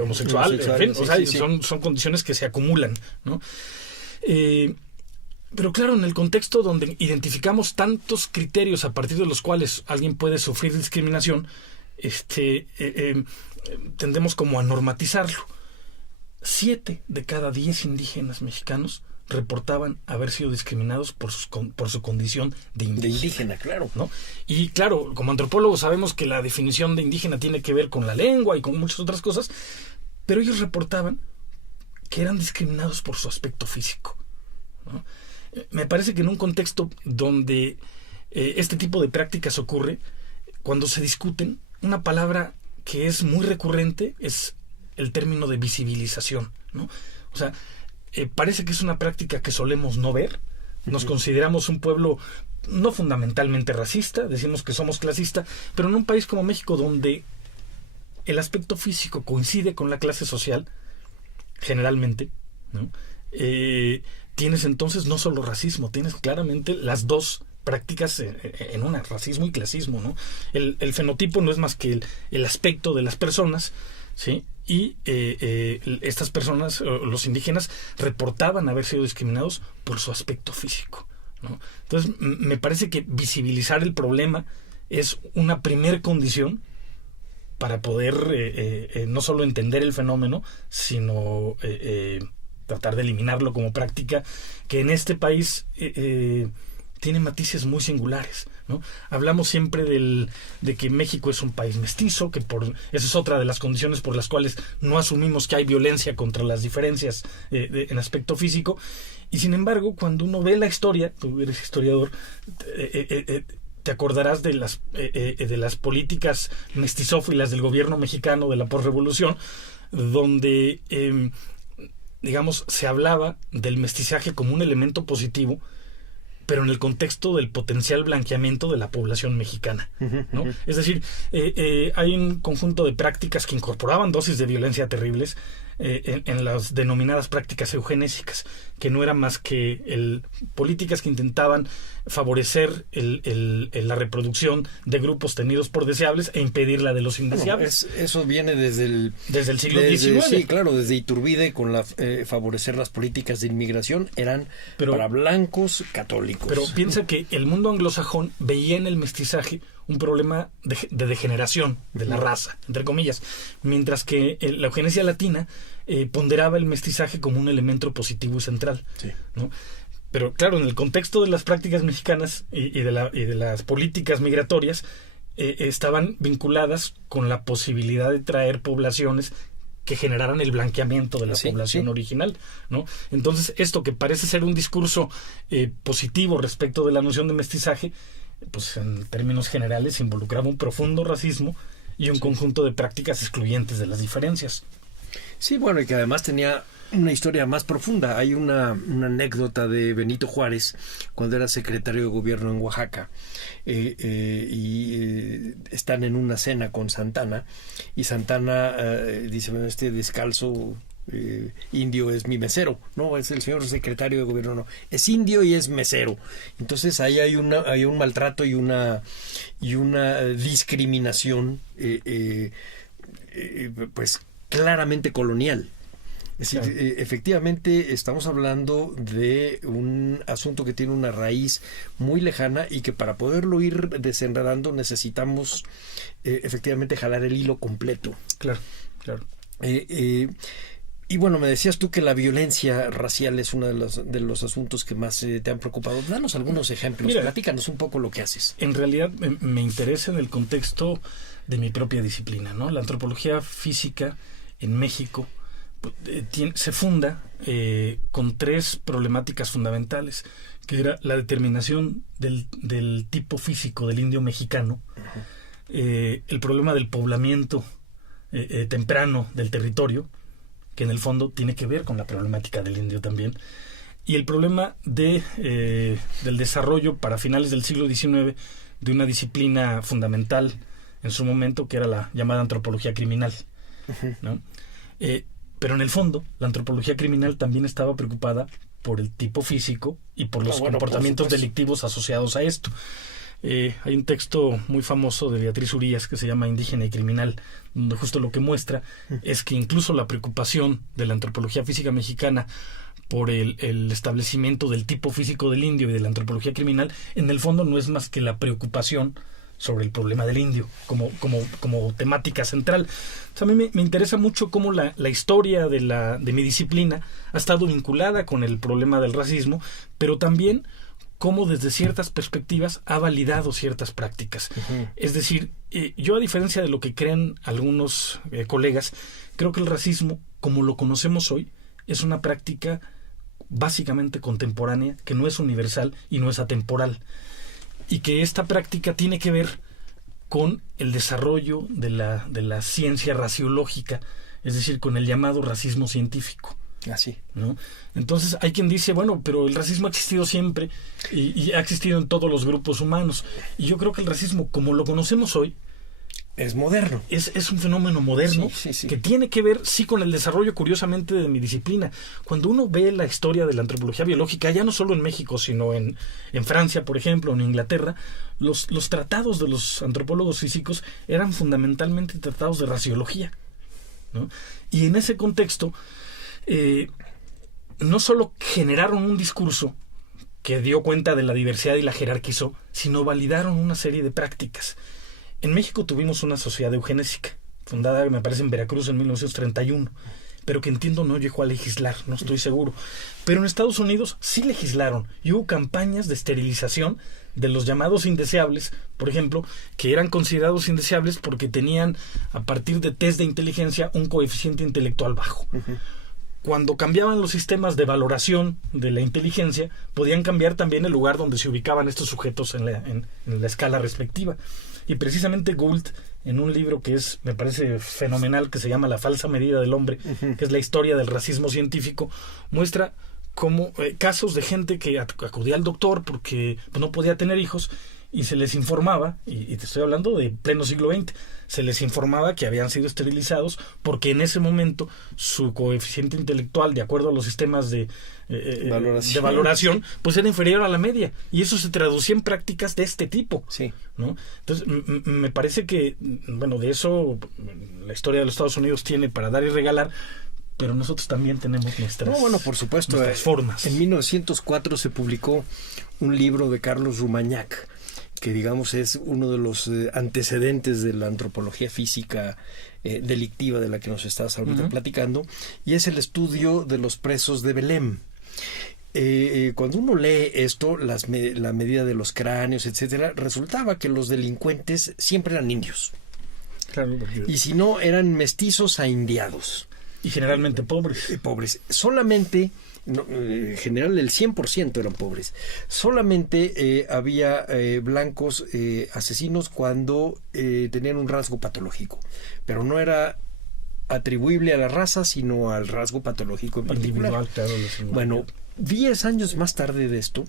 homosexual, en fin, sí. Son condiciones que se acumulan, ¿no? Pero claro, en el contexto donde identificamos tantos criterios a partir de los cuales alguien puede sufrir discriminación, tendemos como a normatizarlo. 7 de cada 10 indígenas mexicanos reportaban haber sido discriminados por su condición de indígena, claro, ¿no? Y claro, como antropólogos sabemos que la definición de indígena tiene que ver con la lengua y con muchas otras cosas, pero ellos reportaban que eran discriminados por su aspecto físico, ¿no? Me parece que en un contexto donde este tipo de prácticas ocurre, cuando se discuten, una palabra que es muy recurrente es el término de visibilización, ¿no? O sea, parece que es una práctica que solemos no ver. Nos consideramos un pueblo no fundamentalmente racista, decimos que somos clasista, pero en un país como México, donde el aspecto físico coincide con la clase social, generalmente, ¿no? Tienes entonces no solo racismo, tienes claramente las dos prácticas en una, racismo y clasismo, ¿no? El fenotipo no es más que el aspecto de las personas, ¿sí? Y estas personas, los indígenas, reportaban haber sido discriminados por su aspecto físico, ¿no? Entonces, me parece que visibilizar el problema es una primer condición para poder no solo entender el fenómeno, sino tratar de eliminarlo como práctica que en este país tiene matices muy singulares, ¿no? Hablamos siempre de que México es un país mestizo, que esa es otra de las condiciones por las cuales no asumimos que hay violencia contra las diferencias en aspecto físico, y sin embargo, cuando uno ve la historia, tú eres historiador, te acordarás de las políticas mestizófilas del gobierno mexicano de la posrevolución, donde digamos, se hablaba del mestizaje como un elemento positivo, pero en el contexto del potencial blanqueamiento de la población mexicana, ¿no? Es decir, hay un conjunto de prácticas que incorporaban dosis de violencia terribles en las denominadas prácticas eugenésicas, que no era más que políticas que intentaban favorecer la reproducción de grupos tenidos por deseables e impedir la de los indeseables. Bueno, eso viene desde el siglo XIX. Sí, claro, desde Iturbide, con favorecer las políticas de inmigración, eran para blancos católicos. Pero piensa que el mundo anglosajón veía en el mestizaje un problema de degeneración de la raza, entre comillas, mientras que la eugenesia latina ponderaba el mestizaje como un elemento positivo y central, sí, ¿no? Pero claro, en el contexto de las prácticas mexicanas y de las políticas migratorias, estaban vinculadas con la posibilidad de traer poblaciones que generaran el blanqueamiento de la población original, ¿no? Entonces, esto que parece ser un discurso positivo respecto de la noción de mestizaje, pues en términos generales involucraba un profundo racismo y un conjunto de prácticas excluyentes de las diferencias. Sí, bueno, y que además tenía una historia más profunda. Hay una anécdota de Benito Juárez cuando era secretario de gobierno en Oaxaca, y están en una cena con Santana, y Santana dice, bueno, este descalzo indio es mi mesero. No, es el señor secretario de gobierno, no, es indio y es mesero. Entonces ahí hay un maltrato y una discriminación pues claramente colonial. Es decir, efectivamente estamos hablando de un asunto que tiene una raíz muy lejana y que para poderlo ir desenredando necesitamos efectivamente jalar el hilo completo. Claro. Y bueno, me decías tú que la violencia racial es uno de los asuntos que más te han preocupado. Danos algunos ejemplos, platícanos un poco lo que haces. En realidad me interesa en el contexto de mi propia disciplina, ¿no? La antropología física en México se funda con 3 problemáticas fundamentales, que era la determinación del tipo físico del indio mexicano, el problema del poblamiento temprano del territorio, que en el fondo tiene que ver con la problemática del indio también, y el problema del desarrollo para finales del siglo XIX de una disciplina fundamental en su momento, que era la llamada antropología criminal, ¿no? Pero en el fondo, la antropología criminal también estaba preocupada por el tipo físico y por los comportamientos delictivos asociados a esto. Hay un texto muy famoso de Beatriz Urías que se llama Indígena y Criminal, donde justo lo que muestra es que incluso la preocupación de la antropología física mexicana por el establecimiento del tipo físico del indio y de la antropología criminal, en el fondo no es más que la preocupación sobre el problema del indio como temática central. O sea, a mí me interesa mucho cómo la historia de mi disciplina ha estado vinculada con el problema del racismo, pero también cómo desde ciertas perspectivas ha validado ciertas prácticas. Es decir, yo, a diferencia de lo que creen algunos colegas, creo que el racismo, como lo conocemos hoy, es una práctica básicamente contemporánea, que no es universal y no es atemporal, y que esta práctica tiene que ver con el desarrollo de la ciencia raciológica, es decir, con el llamado racismo científico. Así, ¿no? Entonces hay quien dice, bueno, pero el racismo ha existido siempre y ha existido en todos los grupos humanos. Y yo creo que el racismo, como lo conocemos hoy, es moderno. Es un fenómeno moderno que tiene que ver, sí, con el desarrollo, curiosamente, de mi disciplina. Cuando uno ve la historia de la antropología biológica, ya no solo en México, sino en Francia, por ejemplo, en Inglaterra, los tratados de los antropólogos físicos eran fundamentalmente tratados de raciología, ¿no? Y en ese contexto, no solo generaron un discurso que dio cuenta de la diversidad y la jerarquizó, sino validaron una serie de prácticas. En México tuvimos una sociedad eugenésica, fundada, me parece, en Veracruz en 1931, pero que entiendo no llegó a legislar, no estoy seguro. Pero en Estados Unidos sí legislaron y hubo campañas de esterilización de los llamados indeseables, por ejemplo, que eran considerados indeseables porque tenían, a partir de test de inteligencia, un coeficiente intelectual bajo. Cuando cambiaban los sistemas de valoración de la inteligencia, podían cambiar también el lugar donde se ubicaban estos sujetos en la escala respectiva. Y precisamente Gould, en un libro que me parece fenomenal, que se llama La falsa medida del hombre, que es la historia del racismo científico, muestra cómo casos de gente que acudía al doctor porque no podía tener hijos, y se les informaba, y te estoy hablando de pleno siglo XX, se les informaba que habían sido esterilizados porque en ese momento su coeficiente intelectual, de acuerdo a los sistemas de valoración, pues era inferior a la media, y eso se traducía en prácticas de este tipo, Sí. ¿no? Entonces me parece que, bueno, de eso la historia de los Estados Unidos tiene para dar y regalar, pero nosotros también tenemos nuestras, por supuesto, nuestras formas. En 1904 se publicó un libro de Carlos Rumagnac, que digamos es uno de los antecedentes de la antropología física delictiva de la que nos estás ahorita platicando, y es el estudio de los presos de Belém. Cuando uno lee esto, la medida de los cráneos, etcétera, resultaba que los delincuentes siempre eran indios. Claro, porque... Y si no, eran mestizos a indiados. Y generalmente pobres. Pobres. Solamente, en general el 100% eran pobres. Solamente había blancos asesinos cuando tenían un rasgo patológico. Pero no era atribuible a la raza, sino al rasgo patológico en particular. Individual, claro, bueno, 10 años más tarde de esto,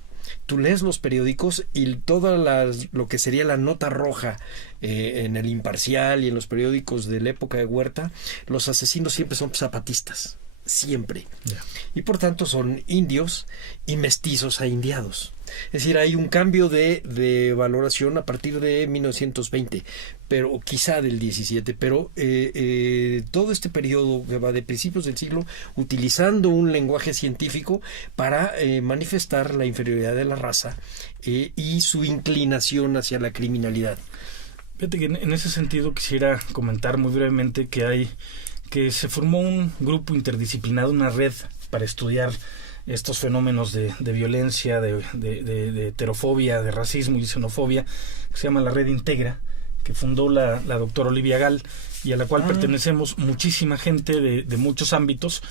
tú lees los periódicos y lo que sería la nota roja en el Imparcial y en los periódicos de la época de Huerta, los asesinos siempre son zapatistas, siempre. Yeah. Y por tanto son indios y mestizos a indiados. Es decir, hay un cambio de valoración a partir de 1920, pero quizá del 17, pero todo este periodo que va de principios del siglo, utilizando un lenguaje científico para manifestar la inferioridad de la raza y su inclinación hacia la criminalidad. Fíjate que en ese sentido quisiera comentar muy brevemente que se formó un grupo interdisciplinar, una red para estudiar estos fenómenos de violencia, de heterofobia, de racismo y xenofobia, que se llama la Red Integra, que fundó la doctora Olivia Gall, y a la cual pertenecemos muchísima gente de muchos ámbitos,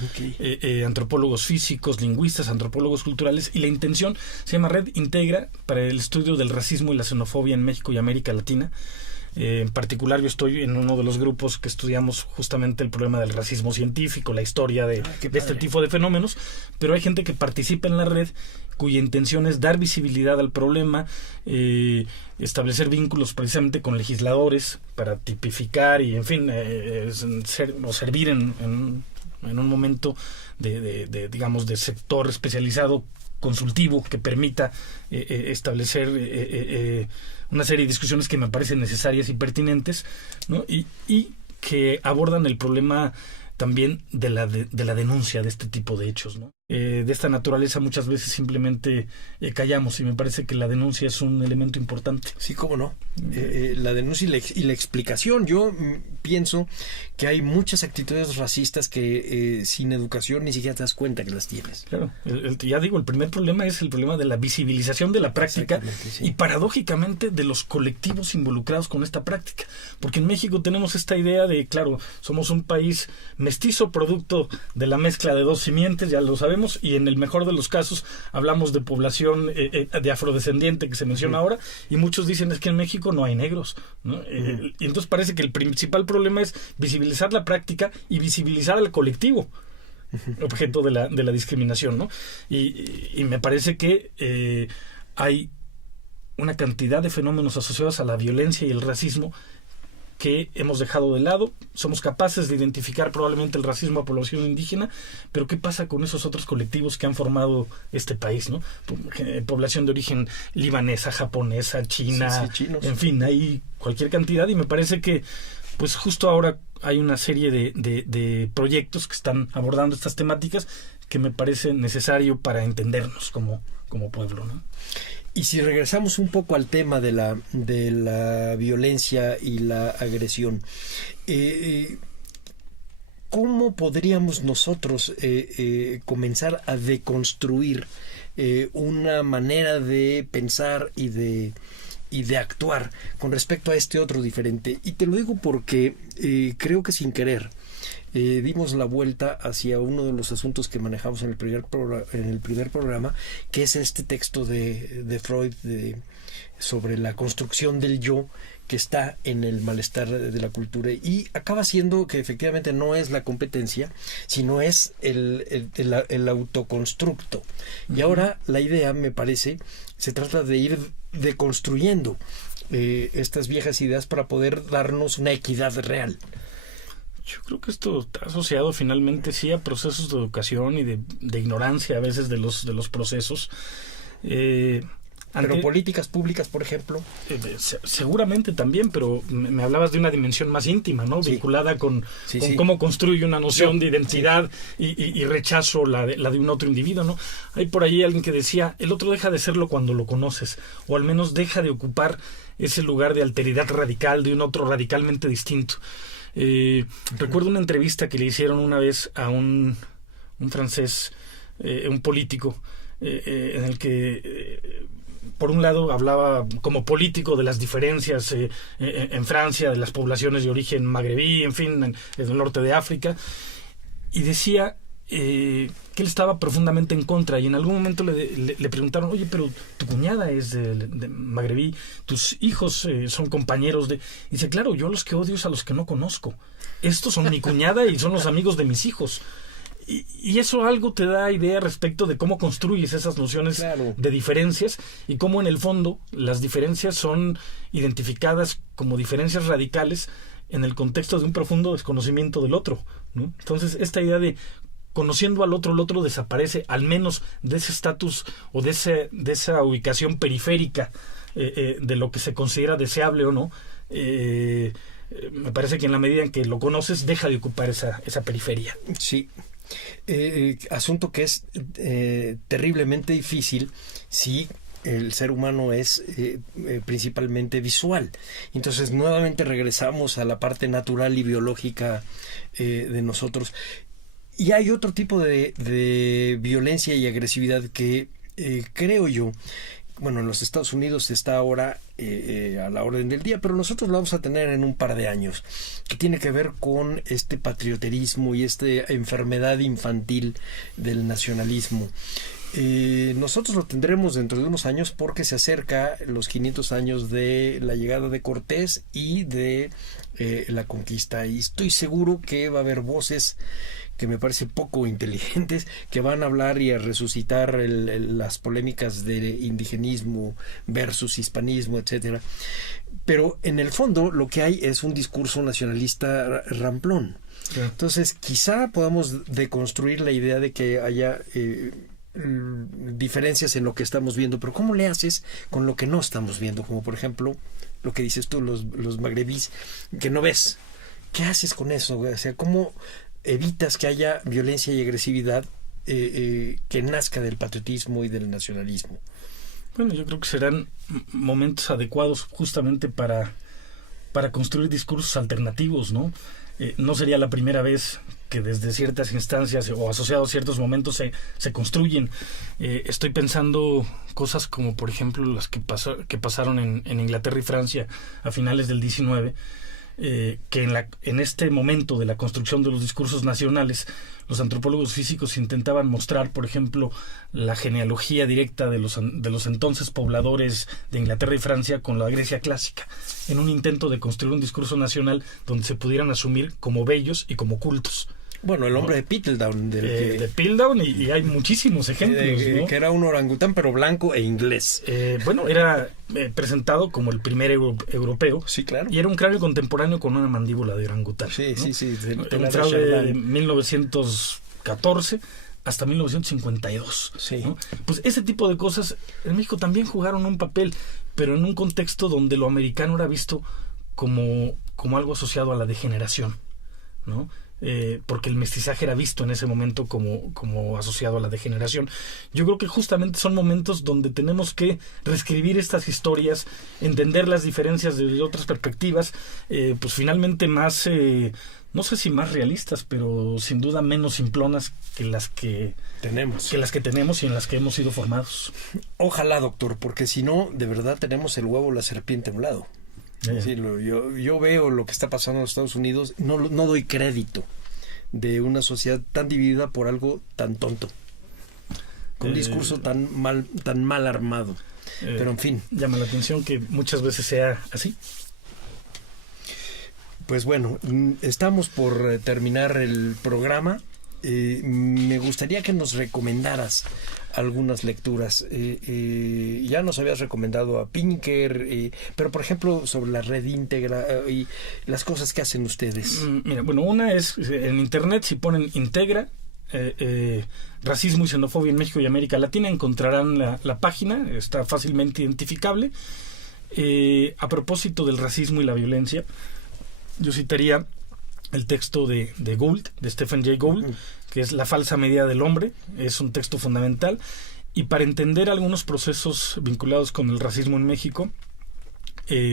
antropólogos físicos, lingüistas, antropólogos culturales, y la intención se llama Red Integra para el estudio del racismo y la xenofobia en México y América Latina. En particular, yo estoy en uno de los grupos que estudiamos justamente el problema del racismo científico, la historia de este tipo de fenómenos, pero hay gente que participa en la red cuya intención es dar visibilidad al problema, establecer vínculos precisamente con legisladores para tipificar y, en fin, servir en un momento digamos, de sector especializado consultivo que permita establecer una serie de discusiones que me parecen necesarias y pertinentes, ¿no? Y que abordan el problema también de la denuncia de este tipo de hechos, ¿no? De esta naturaleza muchas veces simplemente callamos, y me parece que la denuncia es un elemento importante. Sí, cómo no. La denuncia y la explicación. Yo pienso que hay muchas actitudes racistas que sin educación ni siquiera te das cuenta que las tienes. Claro, ya digo, el primer problema es el problema de la visibilización de la práctica, sí. Y paradójicamente de los colectivos involucrados con esta práctica, porque en México tenemos esta idea de, claro, somos un país mestizo, producto de la mezcla de dos simientes, ya lo sabemos, y en el mejor de los casos hablamos de población de afrodescendiente que se menciona ahora, y muchos dicen es que en México no hay negros, ¿no? Y entonces parece que el principal problema es visibilizar la práctica y visibilizar al colectivo objeto de la discriminación, ¿no? Y me parece que hay una cantidad de fenómenos asociados a la violencia y el racismo que hemos dejado de lado. Somos capaces de identificar probablemente el racismo a población indígena, pero ¿qué pasa con esos otros colectivos que han formado este país, ¿no? Población de origen libanesa, japonesa, china, en fin, hay cualquier cantidad, y me parece que pues justo ahora hay una serie de proyectos que están abordando estas temáticas que me parece necesario para entendernos como pueblo, ¿no? Y si regresamos un poco al tema de la violencia y la agresión, ¿cómo podríamos nosotros comenzar a deconstruir una manera de pensar y de actuar con respecto a este otro diferente? Y te lo digo porque creo que sin querer dimos la vuelta hacia uno de los asuntos que manejamos en el primer programa, que es este texto de Freud sobre la construcción del yo, que está en el malestar de la cultura, y acaba siendo que efectivamente no es la competencia, sino es el autoconstructo. Y ahora la idea, me parece, se trata de ir deconstruyendo estas viejas ideas para poder darnos una equidad real. Yo creo que esto está asociado finalmente sí a procesos de educación y de ignorancia a veces de los procesos. Pero políticas públicas, por ejemplo. Seguramente también, pero me hablabas de una dimensión más íntima, ¿no? Sí. Vinculada con cómo construye una noción de identidad y rechazo la de un otro individuo, ¿no? Hay por ahí alguien que decía, el otro deja de serlo cuando lo conoces, o al menos deja de ocupar ese lugar de alteridad radical de un otro radicalmente distinto. Recuerdo una entrevista que le hicieron una vez a un francés, un político, en el que por un lado hablaba como político de las diferencias en Francia, de las poblaciones de origen magrebí, en fin, en el norte de África, y decía que él estaba profundamente en contra, y en algún momento le preguntaron, oye, pero tu cuñada es de magrebí, tus hijos son compañeros de... Y dice, claro, yo los que odio es a los que no conozco. Estos son mi cuñada y son los amigos de mis hijos. Y eso algo te da idea respecto de cómo construyes esas nociones de diferencias y cómo en el fondo las diferencias son identificadas como diferencias radicales en el contexto de un profundo desconocimiento del otro, ¿no? Entonces, esta idea de conociendo al otro, el otro desaparece, al menos de ese estatus o de esa ubicación periférica de lo que se considera deseable o no. Me parece que en la medida en que lo conoces, deja de ocupar esa periferia. Sí. Asunto que es terriblemente difícil si el ser humano es principalmente visual. Entonces nuevamente regresamos a la parte natural y biológica de nosotros. Y hay otro tipo de violencia y agresividad que creo yo, bueno, en los Estados Unidos está ahora a la orden del día, pero nosotros lo vamos a tener en un par de años, que tiene que ver con este patrioterismo y esta enfermedad infantil del nacionalismo. Nosotros lo tendremos dentro de unos años porque se acerca los 500 años de la llegada de Cortés y de la conquista, y estoy seguro que va a haber voces que me parece poco inteligentes, que van a hablar y a resucitar las polémicas de indigenismo versus hispanismo, etcétera. Pero en el fondo lo que hay es un discurso nacionalista ramplón. Sí. Entonces, quizá podamos deconstruir la idea de que haya diferencias en lo que estamos viendo, pero ¿cómo le haces con lo que no estamos viendo? Como por ejemplo, lo que dices tú, los magrebís, que no ves. ¿Qué haces con eso? O sea, ¿cómo evitas que haya violencia y agresividad que nazca del patriotismo y del nacionalismo? Bueno, yo creo que serán momentos adecuados justamente para construir discursos alternativos, ¿no? No sería la primera vez que desde ciertas instancias o asociados a ciertos momentos se construyen. Estoy pensando cosas como, por ejemplo, las que pasaron en Inglaterra y Francia a finales del 19, que en este momento de la construcción de los discursos nacionales, los antropólogos físicos intentaban mostrar, por ejemplo, la genealogía directa de los entonces pobladores de Inglaterra y Francia con la Grecia clásica, en un intento de construir un discurso nacional donde se pudieran asumir como bellos y como cultos. Bueno, el hombre de Piltdown. De Piltdown, y hay muchísimos ejemplos, ¿no? Que era un orangután, pero blanco e inglés. Bueno, era presentado como el primer europeo. Sí, claro. Y era un cráneo contemporáneo con una mandíbula de orangután. Sí, ¿no? sí. Un fraude de 1914 hasta 1952. Sí. ¿no? Pues ese tipo de cosas en México también jugaron un papel, pero en un contexto donde lo americano era visto como algo asociado a la degeneración, ¿no? Porque el mestizaje era visto en ese momento como asociado a la degeneración. Yo creo que justamente son momentos donde tenemos que reescribir estas historias, entender las diferencias de otras perspectivas, pues finalmente más, no sé si más realistas, pero sin duda menos simplonas que las que tenemos y en las que hemos sido formados. Ojalá, doctor, porque si no, de verdad tenemos el huevo o la serpiente a un lado. Sí, yo veo lo que está pasando en los Estados Unidos, no doy crédito de una sociedad tan dividida por algo tan tonto, con un discurso tan mal armado. Pero en fin. Llama la atención que muchas veces sea así. Pues bueno, estamos por terminar el programa. Me gustaría que nos recomendaras algunas lecturas. Ya nos habías recomendado a Pinker, pero por ejemplo sobre la red íntegra y las cosas que hacen ustedes. Mira, bueno, una es en internet, si ponen Integra, racismo y xenofobia en México y América Latina, encontrarán la página, está fácilmente identificable. A propósito del racismo y la violencia, yo citaría el texto de Gould, de Stephen Jay Gould, que es La falsa medida del hombre. Es un texto fundamental, y para entender algunos procesos vinculados con el racismo en México,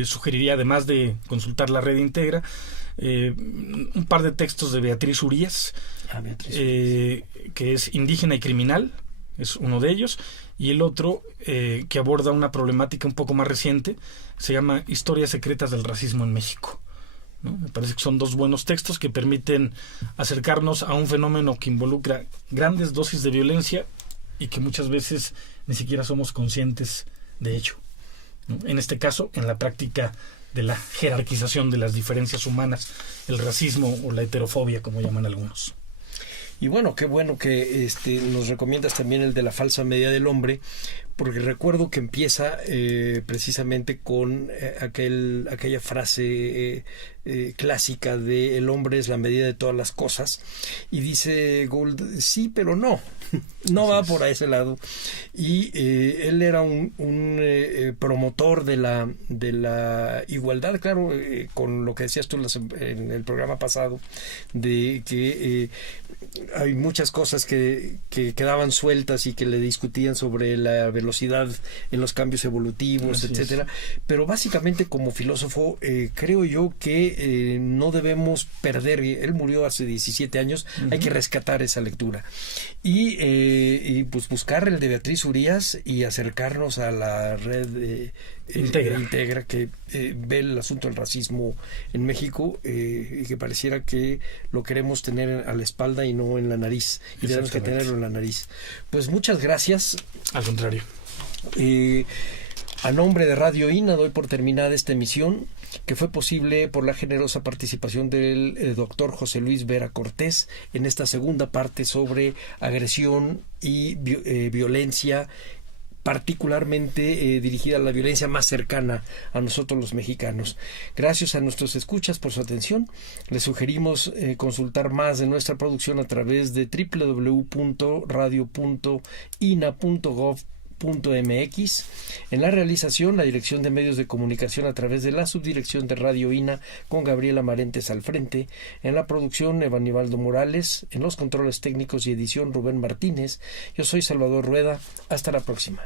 sugeriría, además de consultar la red Integra, un par de textos de Beatriz Urías, que es Indígena y Criminal, es uno de ellos, y el otro que aborda una problemática un poco más reciente, se llama Historias secretas del racismo en México, ¿no? Me parece que son dos buenos textos que permiten acercarnos a un fenómeno que involucra grandes dosis de violencia y que muchas veces ni siquiera somos conscientes de ello, ¿no? En este caso, en la práctica de la jerarquización de las diferencias humanas, el racismo o la heterofobia, como llaman algunos. Y bueno, qué bueno que nos recomiendas también el de La falsa medida del hombre, porque recuerdo que empieza precisamente con aquella frase clásica de el hombre es la medida de todas las cosas, y dice Gould, sí, pero no va por ese lado. Y él era un promotor de la igualdad, claro, con lo que decías tú en el programa pasado, de que hay muchas cosas que quedaban sueltas y que le discutían sobre la velocidad en los cambios evolutivos, etcétera. Pero básicamente, como filósofo, creo yo que no debemos perder. Él murió hace 17 años, hay que rescatar esa lectura y pues buscar el de Beatriz Urías y acercarnos a la red Integra, que ve el asunto del racismo en México, y que pareciera que lo queremos tener a la espalda y no en la nariz, y tenemos que tenerlo en la nariz. Pues muchas gracias. Al contrario. A nombre de Radio INA doy por terminada esta emisión, que fue posible por la generosa participación del doctor José Luis Vera Cortés en esta segunda parte sobre agresión y violencia, particularmente dirigida a la violencia más cercana a nosotros los mexicanos. Gracias a nuestros escuchas por su atención. Les sugerimos consultar más de nuestra producción a través de www.radio.ina.gov.mx. En la realización, la Dirección de Medios de Comunicación a través de la Subdirección de Radio INA, con Gabriela Marentes al frente. En la producción, Evanibaldo Morales. En los controles técnicos y edición, Rubén Martínez. Yo soy Salvador Rueda. Hasta la próxima.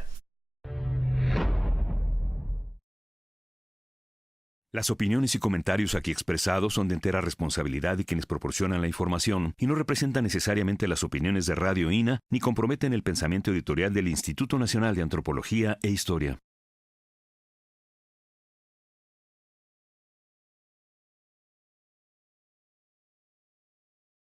Las opiniones y comentarios aquí expresados son de entera responsabilidad de quienes proporcionan la información y no representan necesariamente las opiniones de Radio INA ni comprometen el pensamiento editorial del Instituto Nacional de Antropología e Historia.